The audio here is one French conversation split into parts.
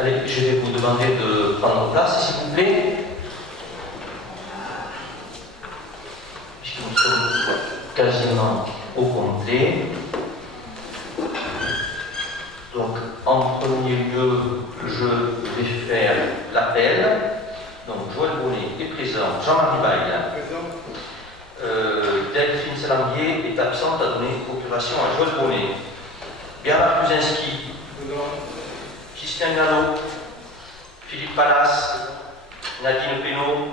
Allez, je vais vous demander de prendre place, s'il vous plaît. Puisque nous sommes quasiment au complet. Donc, en premier lieu, je vais faire l'appel. Donc, Joël Bonnet est présent. Jean-Marie Baille. Delphine Salambier est absente à donner procuration à Joël Bonnet. Bernard Kuzinski. Christian Gallo. Philippe Pallas. Nadine Pénaud.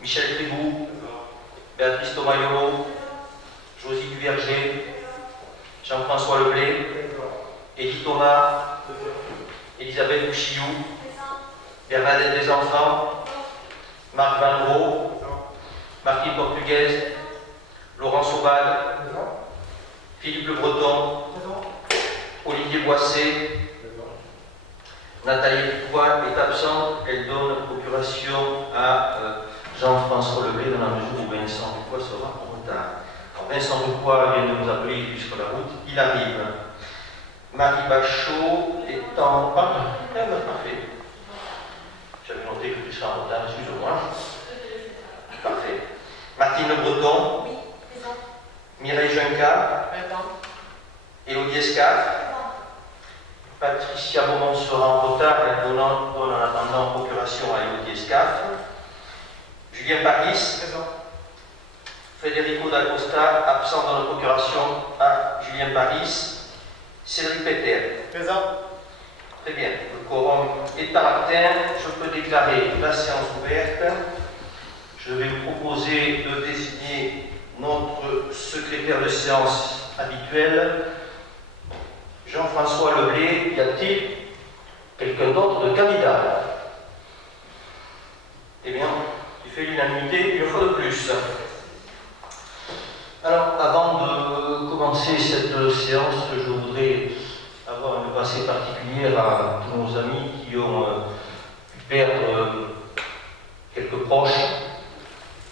Michel Tribou. Béatrice Tomayolo. Josie Duverger. Jean-François Leblé. Élie Thomas. Elisabeth Bouchillou. Bernadette Desenfants. Marc Van Roo. Martine Portugaise. Laurent Sauvade. Philippe Le Breton. Olivier Boissé. Nathalie Dupois est absente. Elle donne procuration à Jean-François Leblé dans la mesure où Vincent Dupois sera en retard. Alors, Vincent Dupois vient de nous appeler jusqu'à la route. Il arrive. Marie Bachot est en... parfait. J'avais noté que tu seras en retard, excuse-moi. Parfait. Martine Le Breton. Oui, présent. Mireille Junca. Présent. Élodie Escaf. Patricia Beaumont sera en retard, elle donne en attendant procuration à Élodie Escaf. Julien Paris. Présent. Federico D'Acosta, absent dans la procuration à Julien Paris. Cédric Péter. Présent. Très bien. Le quorum est atteint. Je peux déclarer la séance ouverte. Je vais vous proposer de désigner notre secrétaire de séance habituel, Jean-François Leblé. Y a-t-il quelqu'un d'autre de candidat? Eh bien, il fait l'unanimité une fois de plus. Alors, avant de commencer cette séance, je voudrais avoir une pensée particulière à tous nos amis qui ont pu perdre quelques proches.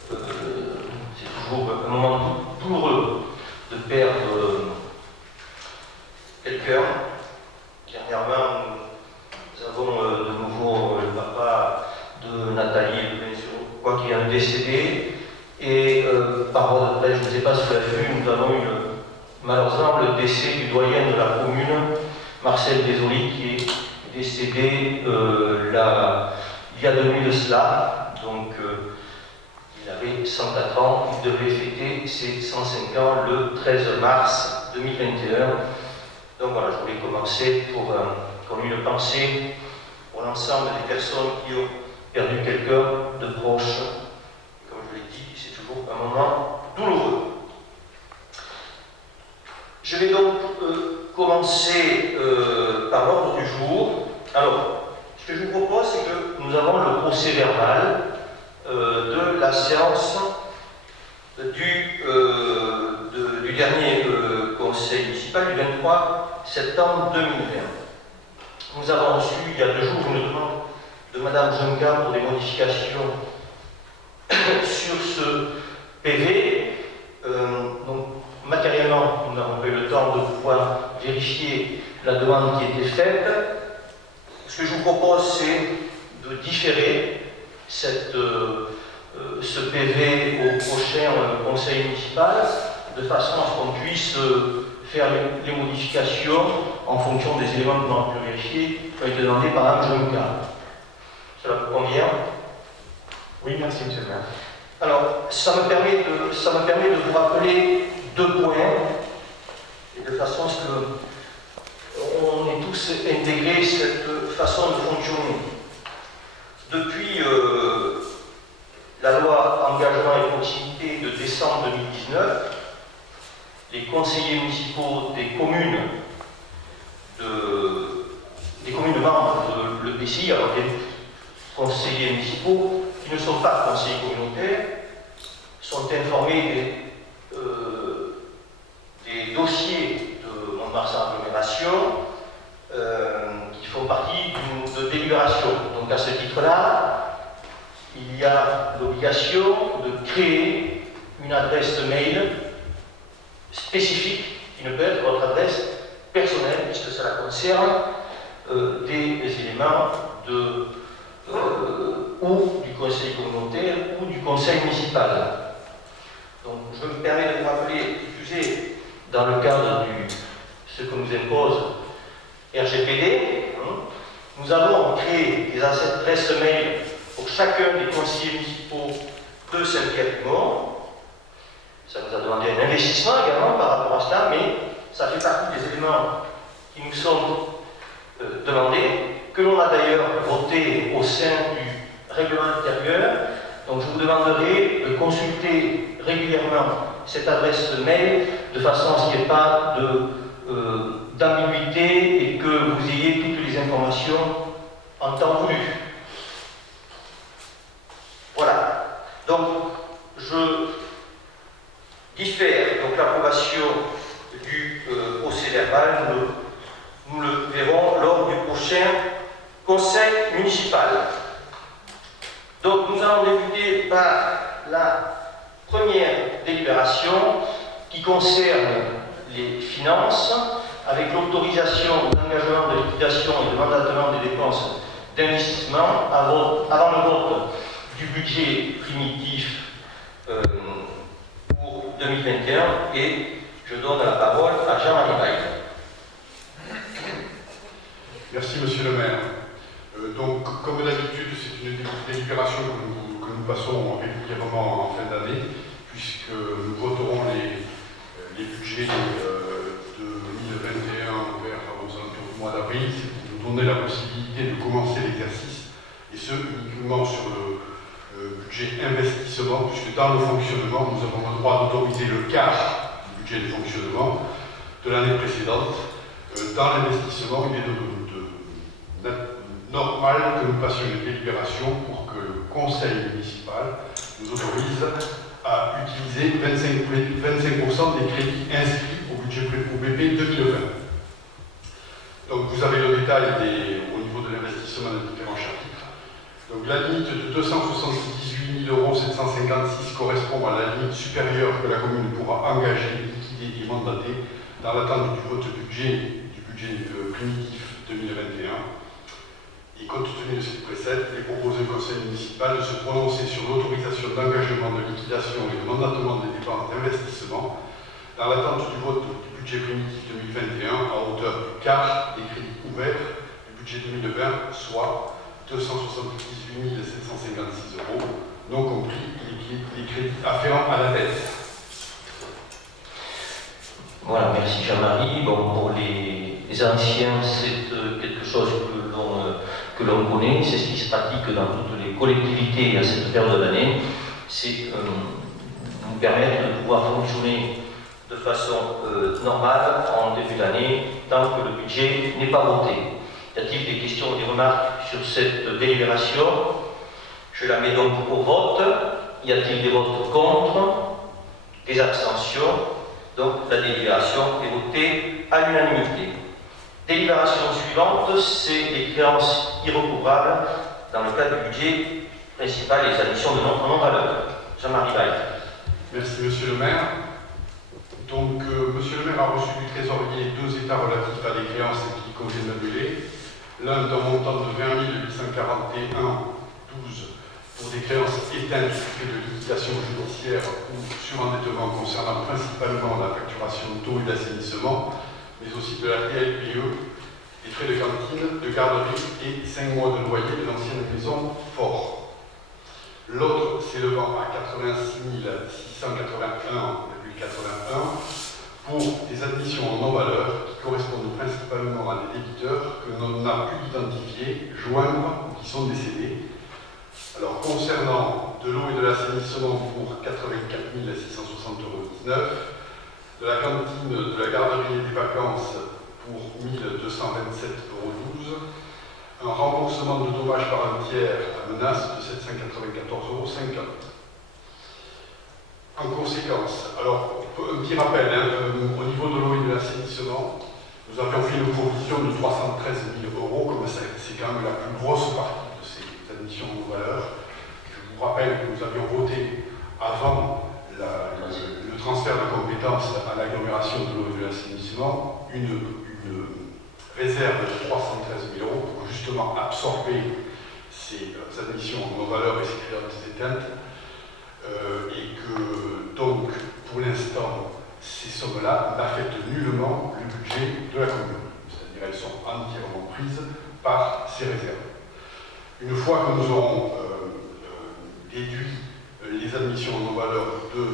C'est toujours un moment douloureux de perdre quelqu'un. Dernièrement, nous avons de nouveau le papa de Nathalie, bien sûr, quoi qui est décédé. Et par voie de presse, je ne sais pas si vous l'avez vu, nous avons eu malheureusement le décès du doyen de la commune, Marcel Désolé, qui est décédé il y a 2 nuits de cela. Donc il avait 104 ans, il devait fêter ses 105 ans le 13 mars 2021. Donc voilà, je voulais commencer pour qu'on ait une pensée pour l'ensemble des personnes qui ont perdu quelqu'un de proche. Comme je l'ai dit, c'est toujours un moment douloureux. Je vais donc commencer par l'ordre du jour. Alors, ce que je vous propose, c'est que nous avons le procès verbal de la séance du dernier conseil municipal du 23 septembre 2020. Nous avons reçu il y a 2 jours une demande de Mme Junca pour des modifications sur ce PV. Donc, matériellement, nous n'avons pas eu le temps de pouvoir vérifier la demande qui était faite. Ce que je vous propose, c'est de différer ce PV au prochain conseil municipal, de façon à ce qu'on puisse faire les modifications en fonction des éléments que nous avons pu vérifier, qui ont été demandés par Mme Junca. Cela vous convient? Oui, merci, monsieur le maire. Alors, ça me permet de vous rappeler 2 points, et de façon à ce qu'on ait tous intégré cette façon de fonctionner. Depuis la loi Engagement et Proximité de décembre 2019, les conseillers municipaux des communes membres de l'EPCI, alors des conseillers municipaux qui ne sont pas conseillers communautaires, sont informés des dossiers de Mont-de-Marsan Agglomération qui font partie de délibération. Donc à ce titre-là, il y a l'obligation de créer une adresse mail spécifique qui ne peut être votre adresse personnelle, puisque cela concerne des éléments ou du conseil communautaire ou du conseil municipal. Donc je me permets de vous rappeler, dans le cadre de ce que nous impose RGPD, nous avons créé des adresses mail pour chacun des conseillers municipaux de Saint-Pierre-du-Mont. Ça nous a demandé un investissement également par rapport à cela, mais ça fait partie des éléments qui nous sont demandés, que l'on a d'ailleurs voté au sein du règlement intérieur. Donc je vous demanderai de consulter régulièrement cette adresse mail de façon à ce qu'il n'y ait pas d'ambiguïté et que vous ayez toutes les informations en temps voulu. Voilà. Donc je diffère donc l'approbation du procès-verbal. Nous le verrons lors du prochain conseil municipal. Donc nous allons débuter par la première délibération qui concerne les finances, avec l'autorisation d'engagement de liquidation et de mandatement des dépenses d'investissement avant le vote du budget primitif pour 2021. Et je donne la parole à Jean-Marie Baille. Merci, monsieur le maire. Donc, comme d'habitude, c'est une délibération que nous passons régulièrement en fin d'année, puisque nous voterons les budgets de 2021 aux alentours du mois d'avril. C'est pour nous donner la possibilité de commencer l'exercice, et ce uniquement sur le budget investissement, puisque dans le fonctionnement, nous avons le droit d'autoriser le quart du budget de fonctionnement de l'année précédente. Dans l'investissement, il est normal que nous passions une délibération pour que le conseil municipal nous autorise à utiliser 25% des crédits inscrits au budget au BP 2020. Donc vous avez le détail au niveau de l'investissement des différents chapitres. Donc la limite de 278 756 € correspond à la limite supérieure que la commune pourra engager, liquider et mandater dans l'attente du vote du budget primitif 2021. Et compte tenu de cette précède, il est proposé au conseil municipal de se prononcer sur l'autorisation d'engagement de liquidation et de mandatement des dépenses d'investissement dans l'attente du vote du budget primitif 2021 à hauteur du quart des crédits ouverts du budget 2020, soit 278 756 €, non compris les crédits afférents à la dette. Voilà, merci Jean-Marie. Bon, pour les anciens, c'est quelque chose que l'on connaît, c'est ce qui se pratique dans toutes les collectivités à cette période de l'année, c'est nous permettre de pouvoir fonctionner de façon normale en début d'année, tant que le budget n'est pas voté. Y a-t-il des questions ou des remarques sur cette délibération? Je la mets donc au vote. Y a-t-il des votes contre? Des abstentions? Donc la délibération est votée à l'unanimité. Délibération suivante, c'est les créances irrecouvrables dans le cadre du budget principal et les additions de non-valeur. Jean-Marie Baille. Merci, monsieur le maire. Donc, monsieur le maire a reçu du trésorier 2 états relatifs à des créances qu'il convient d'annuler. L'un d'un montant de 20 841,12 € pour des créances éteintes du fait de liquidation judiciaire ou surendettement concernant principalement la facturation d'eau et d'assainissement, mais aussi de la TLPE, des frais de cantine, de garderie et 5 mois de loyer de l'ancienne maison Fort. L'autre s'élevant à 86 681,81 € pour des admissions en non-valeur qui correspondent principalement à des débiteurs que l'on n'a pu identifier, joindre ou qui sont décédés. Alors, concernant de l'eau et de l'assainissement pour 84 660,19 €, de la cantine, de la garderie et des vacances pour 1227,12 €, un remboursement de dommages par un tiers à menace de 794,50 €. En conséquence, alors, un petit rappel, au niveau de l'eau et de l'assainissement, nous avions fait une provision de 313 000 €, comme c'est quand même la plus grosse partie de ces admissions en valeur. Je vous rappelle que nous avions voté avant le transfert de compétences à l'agglomération de l'eau et de l'assainissement une réserve de 313 000 € pour justement absorber ces admissions en non-valeur et ces créances éteintes, et que donc pour l'instant ces sommes-là n'affectent nullement le budget de la commune, c'est-à-dire elles sont entièrement prises par ces réserves. Une fois que nous aurons déduit les admissions en non-valeur de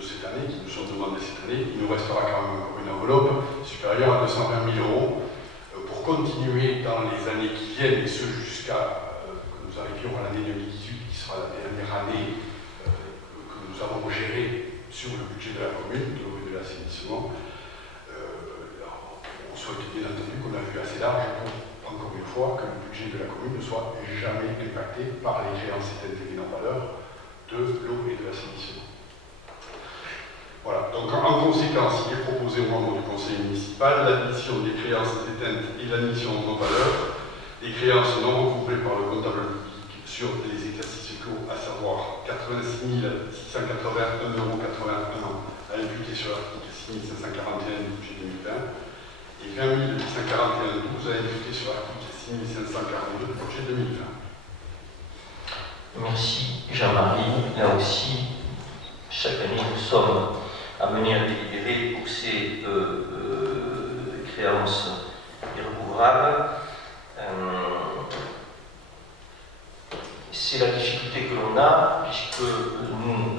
cette année, qui nous sont demandées cette année, il nous restera quand même encore une enveloppe supérieure à 220 000 € pour continuer dans les années qui viennent, et ce jusqu'à que nous arrivions à l'année 2018, qui sera la dernière année que nous avons gérée sur le budget de la commune, de l'eau et de l'assainissement. On souhaite bien entendu qu'on a vu assez large pour, encore une fois, que le budget de la commune ne soit jamais impacté par les créances éteintes et en valeur de l'eau et de l'assainissement. Voilà, donc en conséquence, il est proposé aux membres du conseil municipal l'admission des créances éteintes et l'admission en non-valeur des créances non recouvrées par le comptable public sur les exercices clos, à savoir 86 681,81 € à imputer sur l'article 6541 du budget 2020 et 20 841,12 à imputer sur l'article 6542 du budget 2020. Merci Jean-Marie. Là aussi, chaque année, nous sommes amenés à délibérer pour ces créances irrecouvrables. C'est la difficulté que l'on a, puisque nous,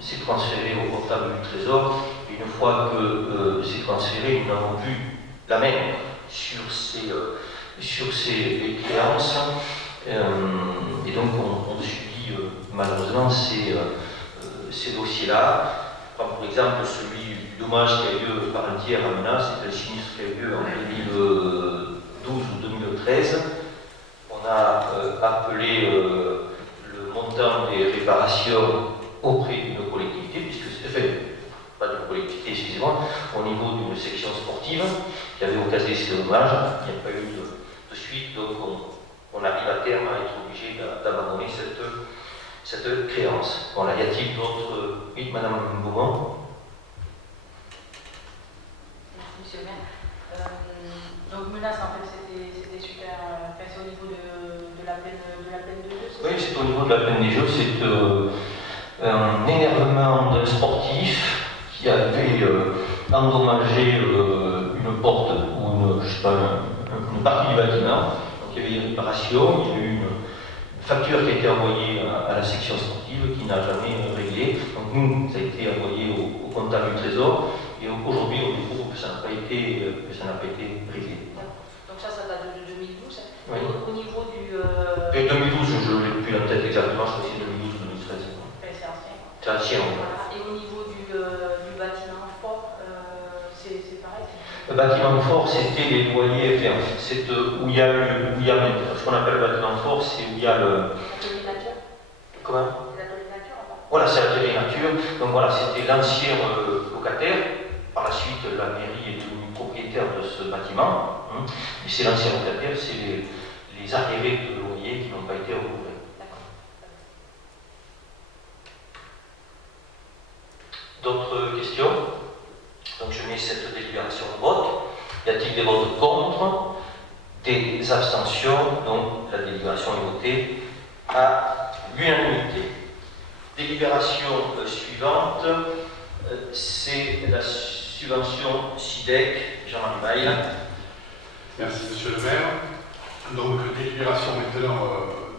c'est transféré au comptable du Trésor, et une fois que c'est transféré, nous n'avons plus la main sur ces créances. Et donc on subit malheureusement ces dossiers-là. Par exemple, celui du dommage qui a eu lieu par un tiers à Menas, c'est un sinistre qui a eu lieu en 2012 ou 2013. On a appelé le montant des réparations auprès d'une collectivité, puisque c'était pas d'une collectivité, excusez-moi, au niveau d'une section sportive qui avait occasionné ces dommages. Il n'y a pas eu de suite, donc on arrive à terme à être obligé d'abandonner cette créance. Voilà, y a-t-il d'autres... Oui, Madame Beaumont. Merci, Monsieur le maire. Donc menace, en fait, c'était super... c'est au niveau de la plaine de jeu. Oui, c'est au niveau de la plaine des Jeux. C'est un énervement d'un sportif qui avait endommagé une porte ou une partie du bâtiment. Donc il y avait une réparation, il y a eu une facture qui a été envoyée à la section sportive qui n'a jamais réglé. Donc nous, ça a été envoyé au comptable du Trésor et aujourd'hui on découvre que ça n'a pas été réglé. Donc ça date de 2012. Oui. Au niveau du... Et 2012, je ne l'ai plus en tête exactement, je crois que c'est 2012 ou 2013. C'est ancien. C'est ancien. Voilà. Et au niveau du bâtiment fort, c'est pareil. Le bâtiment fort, c'était les loyers, c'est où il y a ce qu'on appelle le bâtiment fort, c'est où il y a le... L'atelier nature. Comment? L'atelier nature, en fait. Voilà, c'est l'atelier nature. Donc voilà, c'était l'ancien locataire. Par la suite, la mairie est devenue propriétaire de ce bâtiment. Et c'est l'ancien locataire, c'est les arriérés de loyer qui n'ont pas été recouvrés. D'accord. D'autres questions? Donc je mets cette délibération au vote. Y a-t-il des votes contre? Des abstentions? Donc la délibération est votée à l'unanimité. Délibération suivante, c'est la subvention SIDEC. Jean-Marie Baille. Merci, Monsieur le maire. Donc, délibération maintenant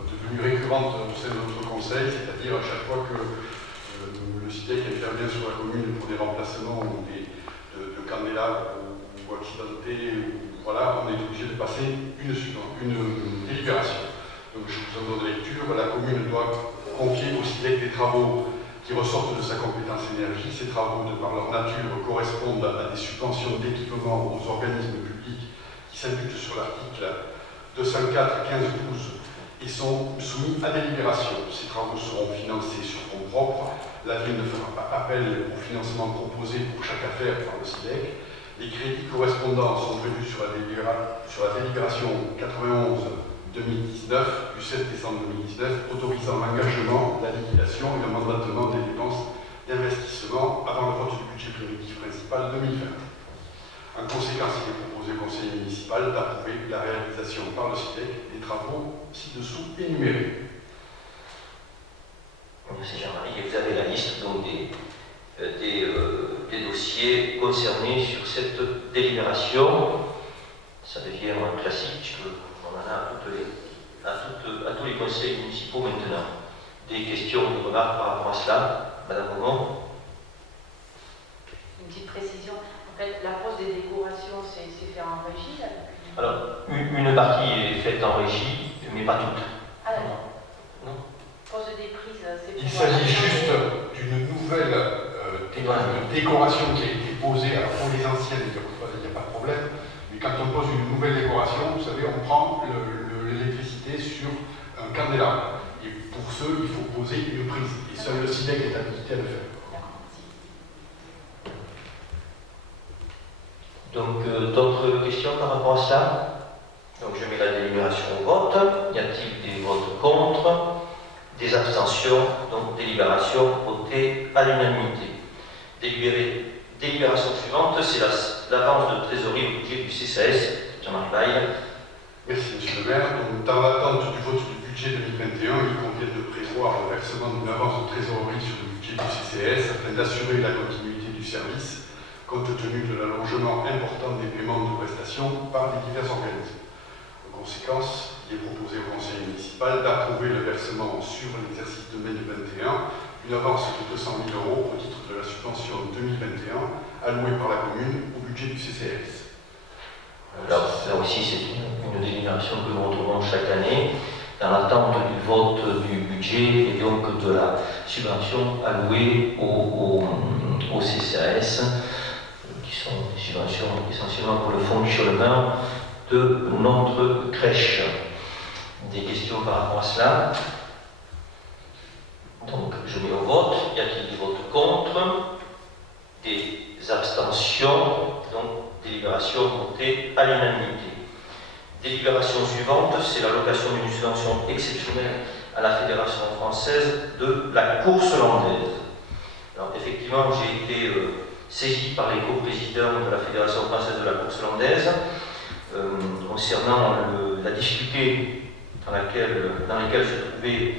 devenue récurrente au sein de notre conseil, c'est-à-dire à chaque fois que le SIDEC intervient sur la commune pour des remplacements ou de candélabres ou accidentés, voilà, on est obligé de passer une délibération. Donc, je vous en donne lecture. La commune doit confier au SIDEC des travaux qui ressortent de sa compétence énergie. Ces travaux, de par leur nature, correspondent à des subventions d'équipement aux organismes publics qui s'imputent sur l'article 204-15-12 et sont soumis à délibération. Ces travaux seront financés sur fonds propres. La ville ne fera pas appel au financement proposé pour chaque affaire par le SIDEC. Les crédits correspondants sont prévus sur la délibération 91-2019 du 7 décembre 2019 autorisant l'engagement, la liquidation et le mandatement des dépenses d'investissement avant le vote du budget primitif principal 2020. En conséquence, il est proposé au conseil municipal d'approuver la réalisation par le SIDEC des travaux ci-dessous énumérés. Merci Jean-Marie. Et vous avez la liste donc des dossiers concernés sur cette délibération. Ça devient un classique, puisqu'on en a à tous les conseils municipaux maintenant. Des questions, des remarques par rapport à cela, Madame Beaumont? Une petite précision. En fait, la pose des décorations, c'est fait en régie là, depuis... Alors, une partie est faite en régie, mais pas toute. Ah d'accord. Non. Pose des prises, c'est pour... Il s'agit juste d'une nouvelle décoration qui a été posée. Alors pour les anciennes, il n'y a pas de problème. Mais quand on pose une nouvelle décoration, vous savez, on prend l'électricité sur un candélabre. Et pour ce, il faut poser une prise. Et seul le SIDEC est habilité à le faire. Donc, d'autres questions par rapport à cela? Donc, je mets la délibération au vote. Y a-t-il des votes contre? Des abstentions? Donc, délibération votée à l'unanimité. Délibération suivante, c'est l'avance de trésorerie au budget du CCAS. Jean-Marie Baille. Merci, Monsieur le maire. Donc, dans l'attente du vote du budget 2021, il convient de prévoir le versement d'une avance de trésorerie sur le budget du CCAS afin d'assurer la continuité du service, compte tenu de l'allongement important des paiements de prestations par les divers organismes. En conséquence, il est proposé au conseil municipal d'approuver le versement sur l'exercice 2021 d'une avance de 200 000 € au titre de la subvention 2021 allouée par la commune au budget du CCAS. Là aussi, c'est une délibération que nous retrouvons chaque année dans l'attente du vote du budget et donc de la subvention allouée au CCAS, qui sont des subventions essentiellement pour le fonctionnement de notre crèche. Des questions par rapport à cela? Donc, je mets au vote. Y a-t-il des votes contre? Des abstentions? Donc, délibération votée à l'unanimité. Délibération suivante, c'est l'allocation d'une subvention exceptionnelle à la Fédération française de la course landaise. Alors, effectivement, j'ai été saisi par les coprésidents de la Fédération française de la course landaise concernant la difficulté dans laquelle se trouvaient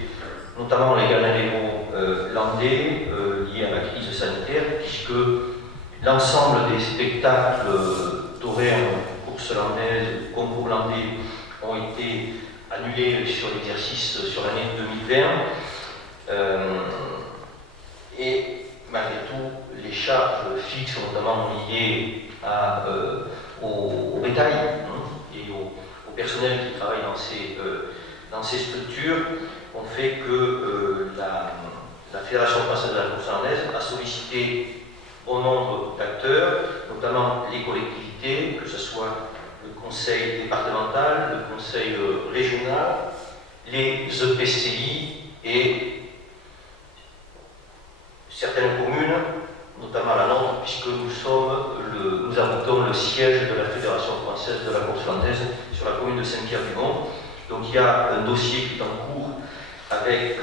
notamment les ganaderos landais liés à la crise sanitaire, puisque l'ensemble des spectacles taurins, courses landaises, concours landais ont été annulés sur l'exercice sur l'année 2020. Et malgré tout, les charges fixes, notamment liées au bétail et au personnel qui travaille dans ces structures, ont fait que la Fédération française de la course landaise a sollicité bon nombre d'acteurs, notamment les collectivités, que ce soit le conseil départemental, le conseil régional, les EPCI et certaines communes, notamment la nôtre, puisque nous abrutons le siège de la Fédération française de la course landaise sur la commune de Saint-Pierre-du-Mont. Donc il y a un dossier qui est en cours avec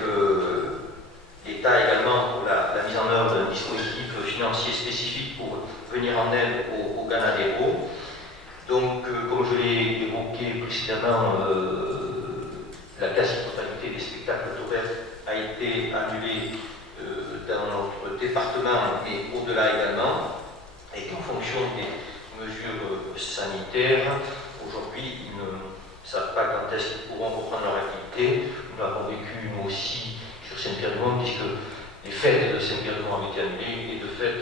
l'État également pour la mise en œuvre d'un dispositif financier spécifique pour venir en aide aux ganaderos. Donc, comme je l'ai évoqué précédemment, la quasi-totalité des spectacles taurins a été annulée dans notre département et au-delà également, et qu'en fonction des mesures sanitaires, aujourd'hui, ils ne savent pas quand est-ce qu'ils pourront reprendre leur activité. Nous l'avons vécu, nous aussi, sur Saint-Pierre-du-Mont, puisque les fêtes de Saint-Pierre-du-Mont ont été annulées, et de fait,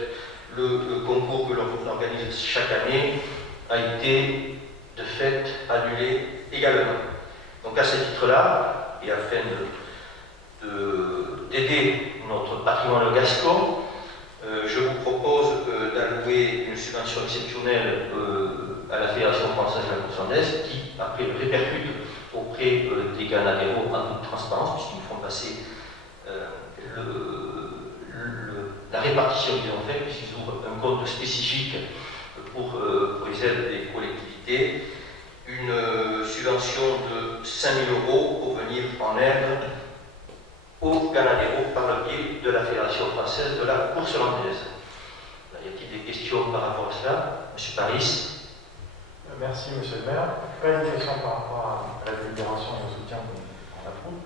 le concours que l'on organise chaque année a été, de fait, annulé également. Donc à ce titre-là, et afin d'aider notre patrimoine gascon, je vous propose d'allouer une subvention exceptionnelle à la Fédération française de la course landaise, qui, après, le répercute auprès des ganaderos en toute transparence, puisqu'ils font passer la répartition qu'ils ont faite, puisqu'ils ouvrent un compte spécifique pour les aides des collectivités, une subvention de 5 000 € pour venir en aide aux ganaderos par le biais de la Fédération française de la course landaise. Y a-t-il des questions par rapport à cela? Monsieur Paris? Merci, monsieur le maire. Pas une question par rapport à la délibération et au soutien qu'on approuve.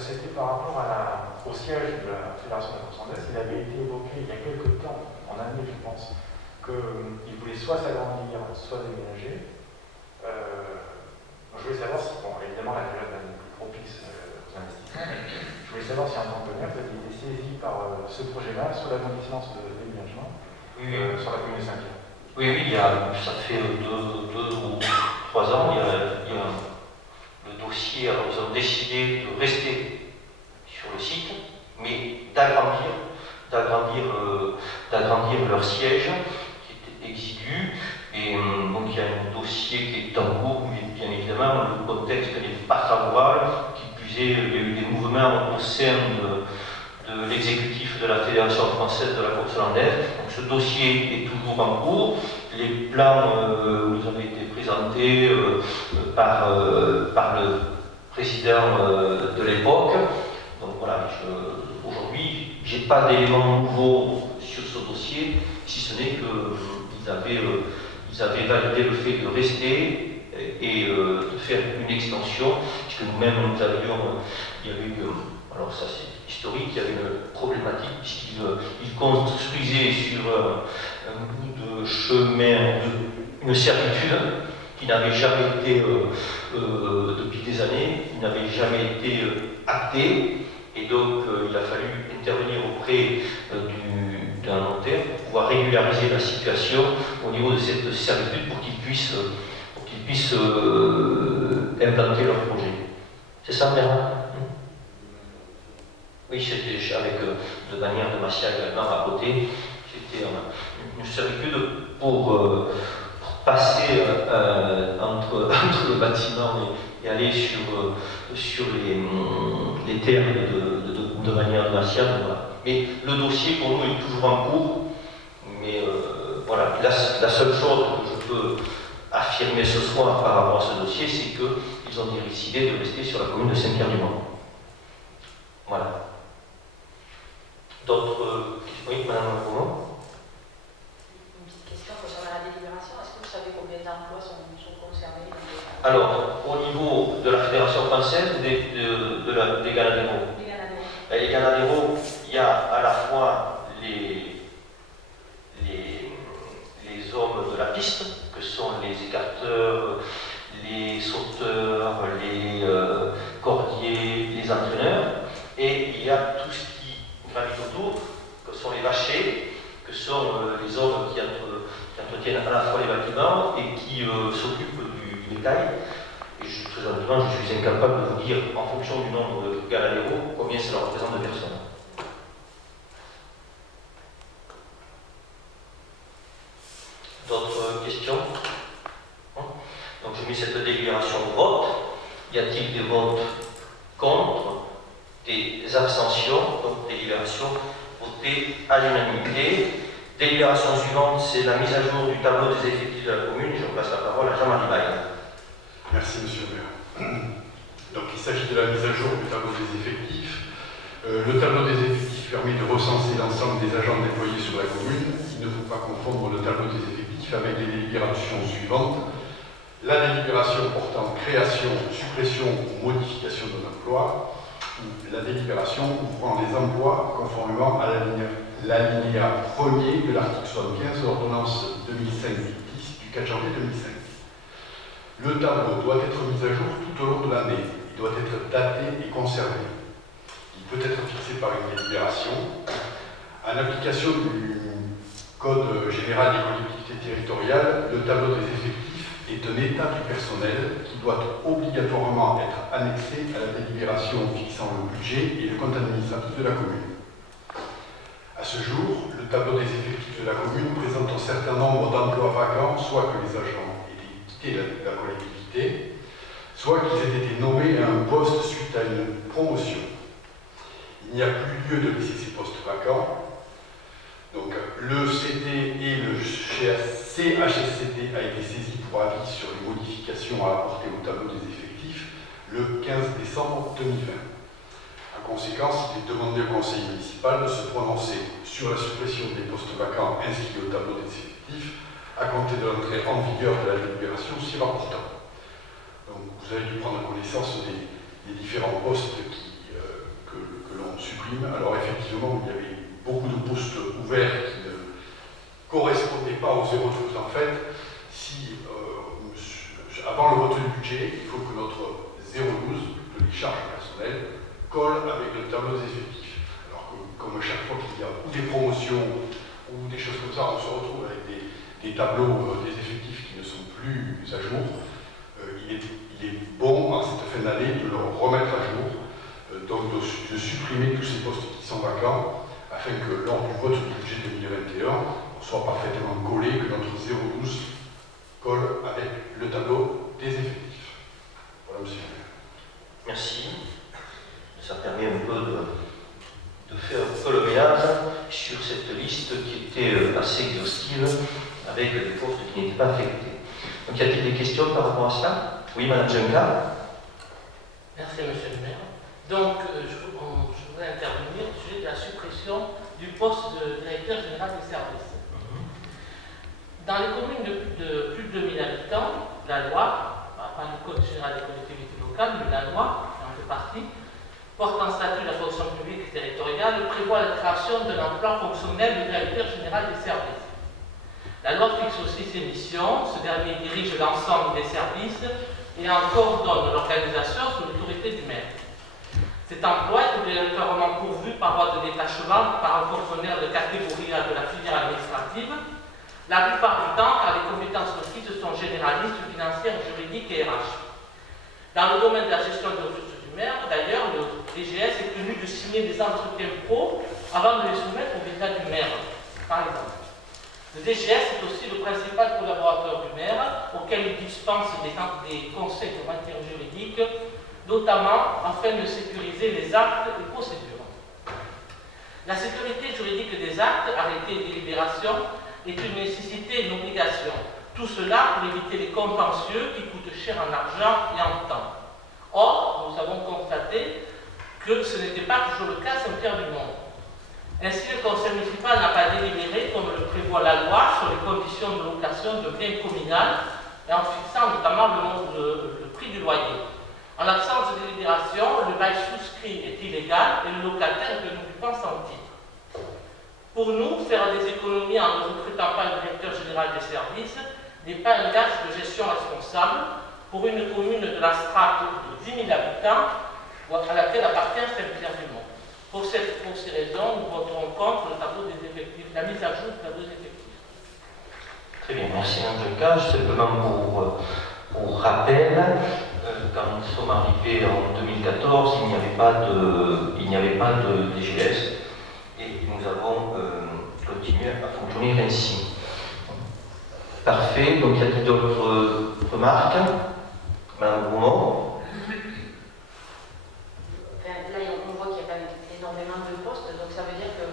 C'était par rapport au siège de la Fédération de la Course Il avait été évoqué il y a quelques temps, en année je pense, qu'il voulait soit s'agrandir, soit déménager. Je voulais savoir si, bon, évidemment, la période est plus propice aux investissements, mais je voulais savoir si en tant que maire, vous aviez été saisi par ce projet-là, sur l'agrandissement de déménagement sur la commune de Saint-Pierre. Oui, ça fait 2 ou 3 ans, il y a le dossier, alors ils ont décidé de rester sur le site, mais d'agrandir leur siège, qui était exigu, et donc il y a un dossier qui est en cours, mais bien évidemment, le contexte n'est pas favorable, qui plus est, il y a eu des mouvements au sein de l'exécutif de la Fédération française de la course hollandaise. Donc ce dossier est toujours en cours. Les plans nous avaient été présentés par le président de l'époque. Donc voilà, aujourd'hui, je n'ai pas d'éléments nouveaux sur ce dossier, si ce n'est qu'ils avaient validé le fait de rester et de faire une extension, puisque nous-mêmes nous avions, il y avait eu, alors ça c'est historique, il y avait une problématique puisqu'il construisait sur un bout de chemin une servitude qui n'avait jamais été, depuis des années, qui n'avait jamais été actée, et donc il a fallu intervenir auprès d'un notaire pour pouvoir régulariser la situation au niveau de cette servitude pour qu'ils puissent implanter leur projet. C'est ça, Bernard? Oui, c'était avec de manière de Massia également à côté. C'était une servitude pour passer entre le bâtiment et aller sur les terres de manière de Massia. Voilà. Mais le dossier pour nous est toujours en cours. Mais voilà, la seule chose que je peux affirmer ce soir par rapport à ce dossier, c'est qu'ils ont décidé de rester sur la commune de Saint-Pierre-du-Mont. Voilà. D'autres questions? Oui, Madame Roman. Une petite question concernant la délibération. Est-ce que vous savez combien d'emplois sont concernés? Alors, au niveau de la Fédération française des Ganaderos. Les Ganaderos, il y a à la fois les hommes de la piste, que sont les écarteurs, les sauteurs, les cordiers, les entraîneurs, et il y a tout ce qui gravite autour, que sont les vachers, que sont les hommes qui entretiennent à la fois les bâtiments et qui s'occupent du bétail. Et très honnêtement, je suis incapable de vous dire, en fonction du nombre de ganaderos, combien ça leur représente de personnes. D'autres questions? Donc je mets cette délibération au vote. Y a-t-il des votes contre? Des abstentions? Donc délibération votée à l'unanimité. Délibération suivante, c'est la mise à jour du tableau des effectifs de la commune. Je passe la parole à Jean-Marie Baye. Merci, monsieur le maire. Donc il s'agit de la mise à jour du tableau des effectifs. Le tableau des effectifs permet de recenser l'ensemble des agents déployés sur la commune. Il ne faut pas confondre le tableau des effectifs avec les délibérations suivantes. La délibération portant création, suppression ou modification d'un emploi, ou la délibération ouvrant les emplois conformément à l'alinéa 1er de l'article 75 de l'ordonnance 2005-10 du 4 janvier 2005. Le tableau doit être mis à jour tout au long de l'année. Il doit être daté et conservé. Il peut être fixé par une délibération. En application du Code général des collectivités territoriales, le tableau des effectifs est un état du personnel qui doit obligatoirement être annexé à la délibération fixant le budget et le compte administratif de la commune. À ce jour, le tableau des effectifs de la commune présente un certain nombre d'emplois vacants, soit que les agents aient quitté la collectivité, soit qu'ils aient été nommés à un poste suite à une promotion. Il n'y a plus lieu de laisser ces postes vacants. Donc, le CD et le CHSCT a été saisi pour avis sur les modifications à apporter au tableau des effectifs le 15 décembre 2020. En conséquence, il est demandé au conseil municipal de se prononcer sur la suppression des postes vacants inscrits au tableau des effectifs à compter de l'entrée en vigueur de la délibération s'y rapportant. Donc vous avez dû prendre connaissance des différents postes que l'on supprime. Alors effectivement, il y avait beaucoup de postes ouverts qui ne correspondaient pas au 0,12 en fait. Si avant le vote du budget, il faut que notre 0,12 de les charges personnelles colle avec le tableau des effectifs. Alors que comme chaque fois qu'il y a ou des promotions ou des choses comme ça, on se retrouve avec des tableaux des effectifs qui ne sont plus à jour, il est bon à cette fin d'année de le remettre à jour, donc de supprimer tous ces postes qui sont vacants, afin que lors du vote du budget 2021, on soit parfaitement collé, que notre 0,12 colle avec le tableau des effectifs. Voilà, monsieur. Merci. Ça permet un peu de faire un peu le ménage sur cette liste qui était assez exhaustive, avec des postes qui n'étaient pas affectés. Donc, y a-t-il des questions par rapport à cela? Oui, Madame Juncker. Merci, Monsieur le maire. Donc, je voudrais intervenir au sujet de la suppression du poste de directeur général des services. Dans les communes de plus de 2000 habitants, la loi, pas le Code général des collectivités locales, mais la loi, qui en fait partie, portant statut de la fonction publique territoriale, prévoit la création d'un emploi fonctionnel de directeur général des services. La loi fixe aussi ses missions. Ce dernier dirige l'ensemble des services et en coordonne l'organisation sous l'autorité du maire. Cet emploi est obligatoirement pourvu par voie de détachement par un fonctionnaire de catégorie A de la filière administrative, la plupart du temps car les compétences requises sont généralistes, financières, juridiques et RH. Dans le domaine de la gestion des ressources du maire, d'ailleurs, le DGS est tenu de signer des entretiens pro avant de les soumettre au veto du maire, par exemple. Le DGS est aussi le principal collaborateur du maire, auquel il dispense des conseils de matière juridique, notamment afin de sécuriser les actes et procédures. La sécurité juridique des actes, arrêtés et délibérations est une nécessité et une obligation. Tout cela pour éviter les contentieux qui coûtent cher en argent et en temps. Or, nous avons constaté que ce n'était pas toujours le cas à Saint-Pierre-du-Mont. Ainsi, le conseil municipal n'a pas délibéré, comme le prévoit la loi, sur les conditions de location de biens communal et en fixant notamment le prix du loyer. En l'absence de délibération, le bail souscrit est illégal et le locataire est un occupant sans titre. Pour nous, faire des économies en ne recrutant pas le directeur général des services n'est pas un gage de gestion responsable pour une commune de la strate de 10 000 habitants à laquelle appartient Saint-Pierre-du-Mont. Pour ces raisons, nous voterons contre le tableau des effectifs, la mise à jour du tableau des effectifs. Très bien, merci Madame Juncker. Simplement pour rappel, quand nous sommes arrivés en 2014, il n'y avait pas de DGS et nous avons continué à fonctionner ainsi. Parfait, donc y a-t-il d'autres remarques? Madame Gourmand. Là, on voit qu'il y a quand même énormément de postes, donc ça veut dire que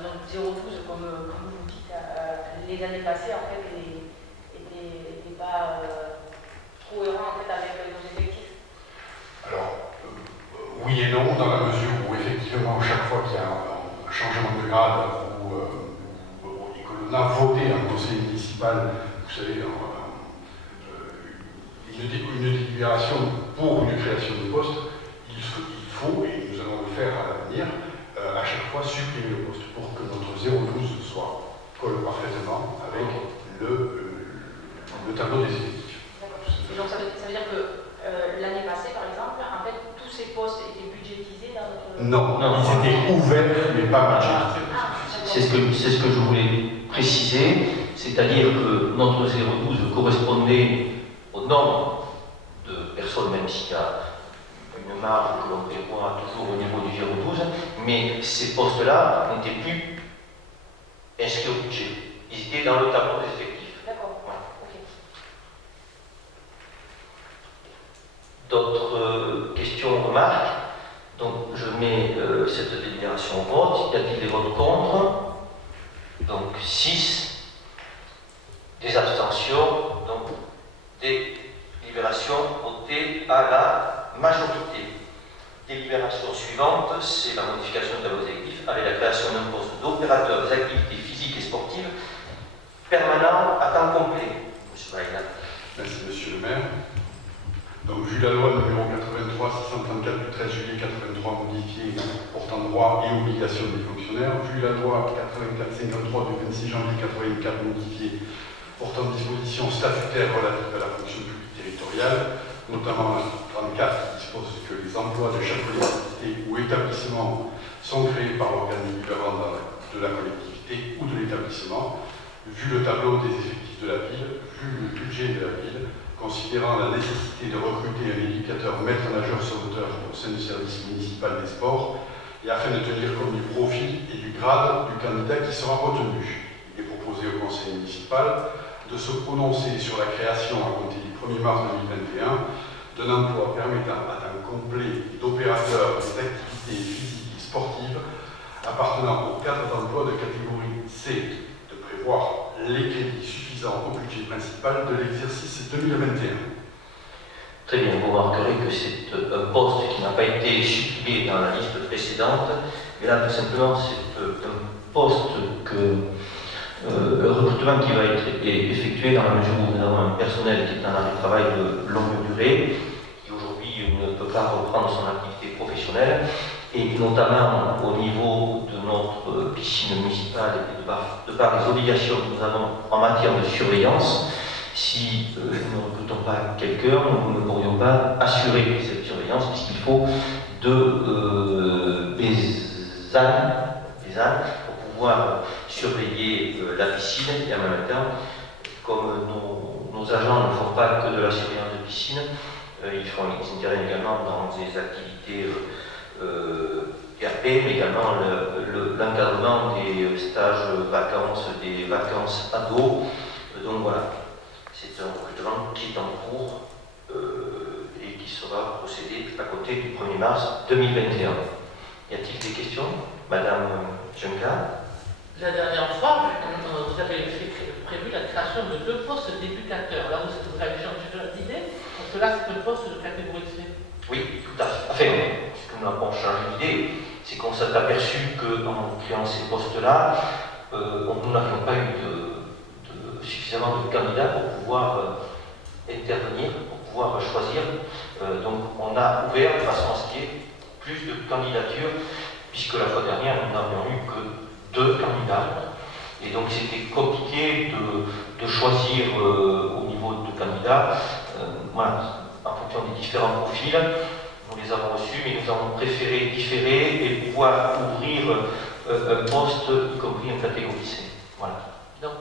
notre 0,12, comme vous dites, les années passées, en fait, n'était pas cohérent en fait, avec nos effectifs. Alors, oui et non, dans la mesure où effectivement, chaque fois qu'il y a un changement de grade et que l'on a voté un conseil municipal, vous savez, une délibération pour une création de poste, il faut, et nous allons le faire à l'avenir, à chaque fois supprimer le poste pour que notre 0,12 colle parfaitement avec le tableau des effectifs. Donc ça veut dire que l'année passée, par exemple, en fait, tous ces postes étaient budgétisés dans notre... Non, ils étaient ouverts, mais pas budgétisés. C'est ce que je voulais préciser, c'est-à-dire que notre 0,12 correspondait au nombre de personnes, même s'il y a une marge que l'on prévoit toujours au niveau du 0,12, mais ces postes-là n'étaient plus inscrits au budget. Ils étaient dans le tableau des effectifs. D'accord. Voilà. Ok. D'autres questions, remarques? Donc je mets cette délibération au vote. Y a-t-il des votes contre? Donc 6. Des abstentions, donc des délibérations votées à la majorité. Délibération suivante, c'est la modification du tableau effectif avec la création d'un poste d'opérateur des activités physiques et sportives permanent à temps complet. Monsieur Baïla. Merci, monsieur le maire. Donc, vu la loi numéro 83-634 du 13 juillet 83 modifiée portant droit et obligations des fonctionnaires, vu la loi 84-53 du 26 janvier 84 modifiée portant dispositions statutaires relatives à la fonction publique territoriale, notamment l'article 34 qui dispose que les emplois de chaque collectivité ou établissement sont créés par l'organe délibérant de la collectivité ou de l'établissement, vu le tableau des effectifs de la ville, vu le budget de la ville, considérant la nécessité de recruter un éducateur maître-nageur sauveteur au sein du service municipal des sports, et afin de tenir compte du profil et du grade du candidat qui sera retenu. Il est proposé au conseil municipal de se prononcer sur la création à compter du 1er mars 2021 d'un emploi permettant à temps complet d'opérateurs des activités physiques et sportives appartenant au cadre d'emploi de catégorie C, de prévoir les crédits suffisants au budget principal de l'exercice 2021. Très bien, vous remarquerez que c'est un poste qui n'a pas été supprimé dans la liste précédente, mais là tout simplement c'est un poste un recrutement qui va être effectué dans la mesure où nous avons un personnel qui est en arrêt de travail de longue durée, qui aujourd'hui ne peut pas reprendre son activité professionnelle, et notamment au niveau de notre piscine municipale et de par les obligations que nous avons en matière de surveillance. Si nous ne recrutons pas quelqu'un, nous ne pourrions pas assurer cette surveillance puisqu'il faut des ânes pour pouvoir surveiller la piscine et en même temps, comme nos agents ne font pas que de la surveillance de piscine, ils interviennent également dans des activités RP, mais également l'encadrement des stages vacances, des vacances ados. Donc voilà, c'est un recrutement qui est en cours et qui sera procédé à côté du 1er mars 2021. Y a-t-il des questions, Madame Junca? La dernière fois, vous avez prévu la création de 2 postes d'éducateurs. Là, vous avez changé d'idée, parce que là, c'est un poste de catégorie C. Oui, tout à fait. Ce que nous n'avons pas changé d'idée, c'est qu'on s'est aperçu qu'en créant ces postes-là, nous n'avions pas eu suffisamment de candidats pour pouvoir intervenir, pour pouvoir choisir. Donc on a ouvert de façon à ce qu'il y ait plus de candidatures, puisque la fois dernière, nous n'avions eu que 2 candidats. Et donc c'était compliqué de choisir au niveau de candidats. Voilà, en fonction des différents profils, nous les avons reçus, mais nous avons préféré différer et pouvoir ouvrir un poste, y compris en catégorie C. Voilà. Donc,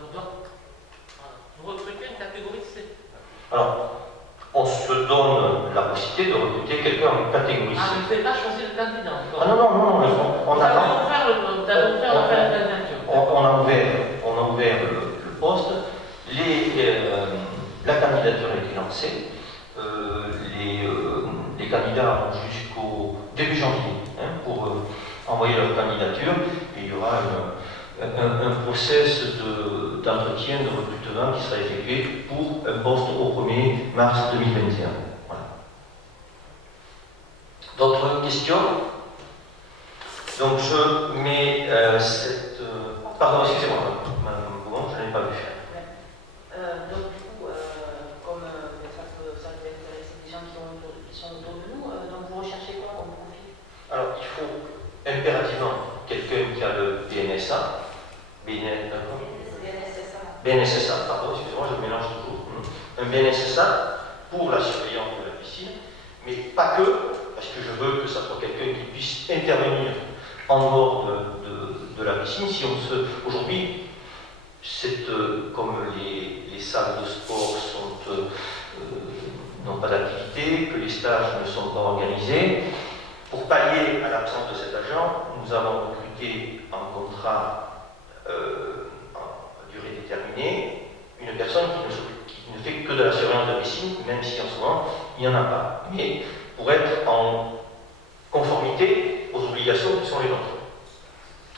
vous recrutez une catégorie C? Alors, on se donne la possibilité de recruter quelqu'un en catégorie C. Ah, vous n'avez pas choisi le candidat encore? Ah non, on a ouvert le poste, la candidature a été lancée, les candidats ont jusqu'au début janvier pour envoyer leur candidature, et il y aura un process d'entretien, de recrutement qui sera effectué pour un poste au 1er mars 2021. Voilà. D'autres questions? Donc je mets cette... Pardon, excusez-moi, Madame Bougon, je ne l'ai pas vu. Donc du coup, comme ça peut intéresser des gens qui sont autour de nous, donc vous recherchez quoi comme profil? Alors il faut impérativement quelqu'un qui a le BNSA, BNSSA, pardon, excusez-moi, je mélange toujours. Un BNSSA pour la surveillance de la piscine, mais pas que, parce que je veux que ça soit quelqu'un qui puisse intervenir en dehors de la piscine. Aujourd'hui, comme les salles de sport n'ont pas d'activité, que les stages ne sont pas organisés, pour pallier à l'absence de cet agent, nous avons recruté en contrat en durée déterminée une personne qui ne fait que de la surveillance de la piscine, même si en ce moment il n'y en a pas, mais pour être en conformité aux obligations qui sont les nôtres.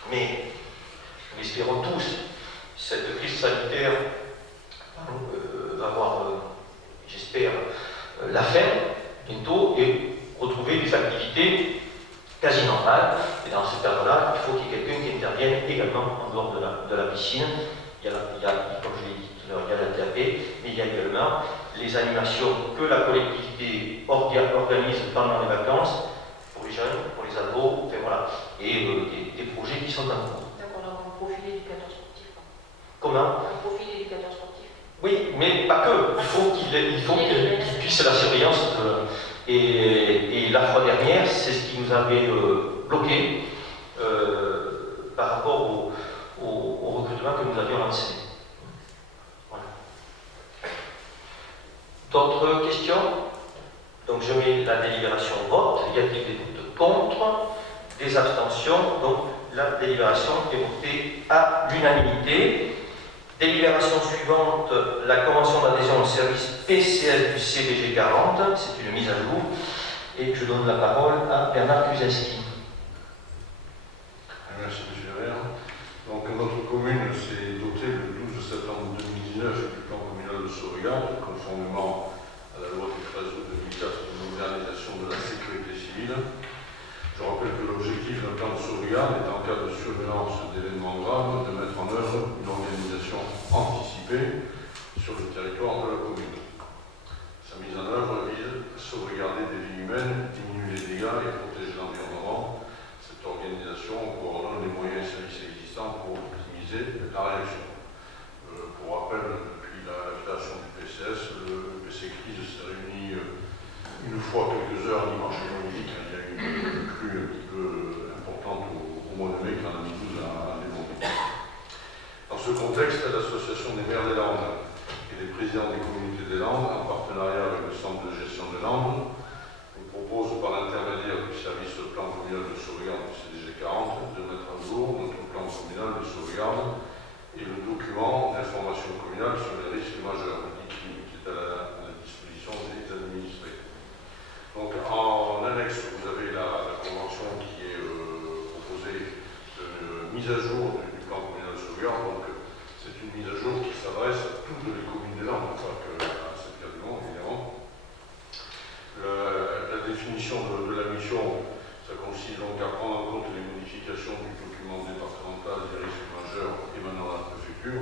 Mais nous espérons tous, cette crise sanitaire va avoir, j'espère, la fin bientôt et retrouver des activités quasi normales. Et dans ce cadre-là, il faut qu'il y ait quelqu'un qui intervienne également en dehors de la piscine comme je l'ai dit tout à l'heure, il y a la TAP, mais il y a également les animations que la collectivité organise pendant les vacances pour les jeunes, pour les ados, enfin, voilà, et des projets qui sont en cours. D'accord, donc un profil éducateur sportif. Comment? Un profil éducateur sportif. Oui, mais pas que. Il faut qu'il puisse la surveillance. Et la fois dernière, c'est ce qui nous avait bloqué par rapport au recrutement que nous avions lancé. Voilà. D'autres questions? Donc je mets la délibération au vote. Y a-t-il des votes contre? Des abstentions? Donc la délibération est votée à l'unanimité. Délibération suivante, la convention d'adhésion au service PCS du CDG 40, c'est une mise à jour. Et je donne la parole à Bernard Kuzinski. Merci M. le maire. Donc notre commune s'est dotée le 12 septembre 2019 du plan communal de sauvegarde, conformément à la loi du 13 août 2004 de modernisation de la sécurité civile. Je rappelle que l'objectif d'un plan de sauvegarde est, en cas de survenance d'événements graves, de mettre en œuvre une organisation anticipée sur le territoire de la commune. Sa mise en œuvre vise à sauvegarder des vies humaines, diminuer les dégâts et protéger l'environnement. Cette organisation coordonne les moyens et services existants pour optimiser la réaction. Pour rappel, depuis la création du PCS, le PC Crise s'est réuni une fois quelques heures dimanche après-midi quand il y a eu une crue un petit peu importante au mois de mai quand la Midouze a débordé. Dans ce contexte, l'Association des maires des Landes et des présidents des communautés des Landes, en partenariat avec le Centre de gestion des Landes, nous propose par l'intermédiaire du service plan communal de sauvegarde du CDG 40 de mettre à jour notre plan communal de sauvegarde et le document d'information communale sur les risques majeurs, qui est à la disposition des administrés. Donc en annexe, vous avez la convention qui est proposée de mise à jour du plan communal de sauvegarde. Donc c'est une mise à jour qui s'adresse à toutes les communes des Landes, pas qu'à cette cas du monde, évidemment. La définition de la mission, ça consiste donc à prendre en compte les modifications du document départemental des risques majeurs émanant de la préfecture,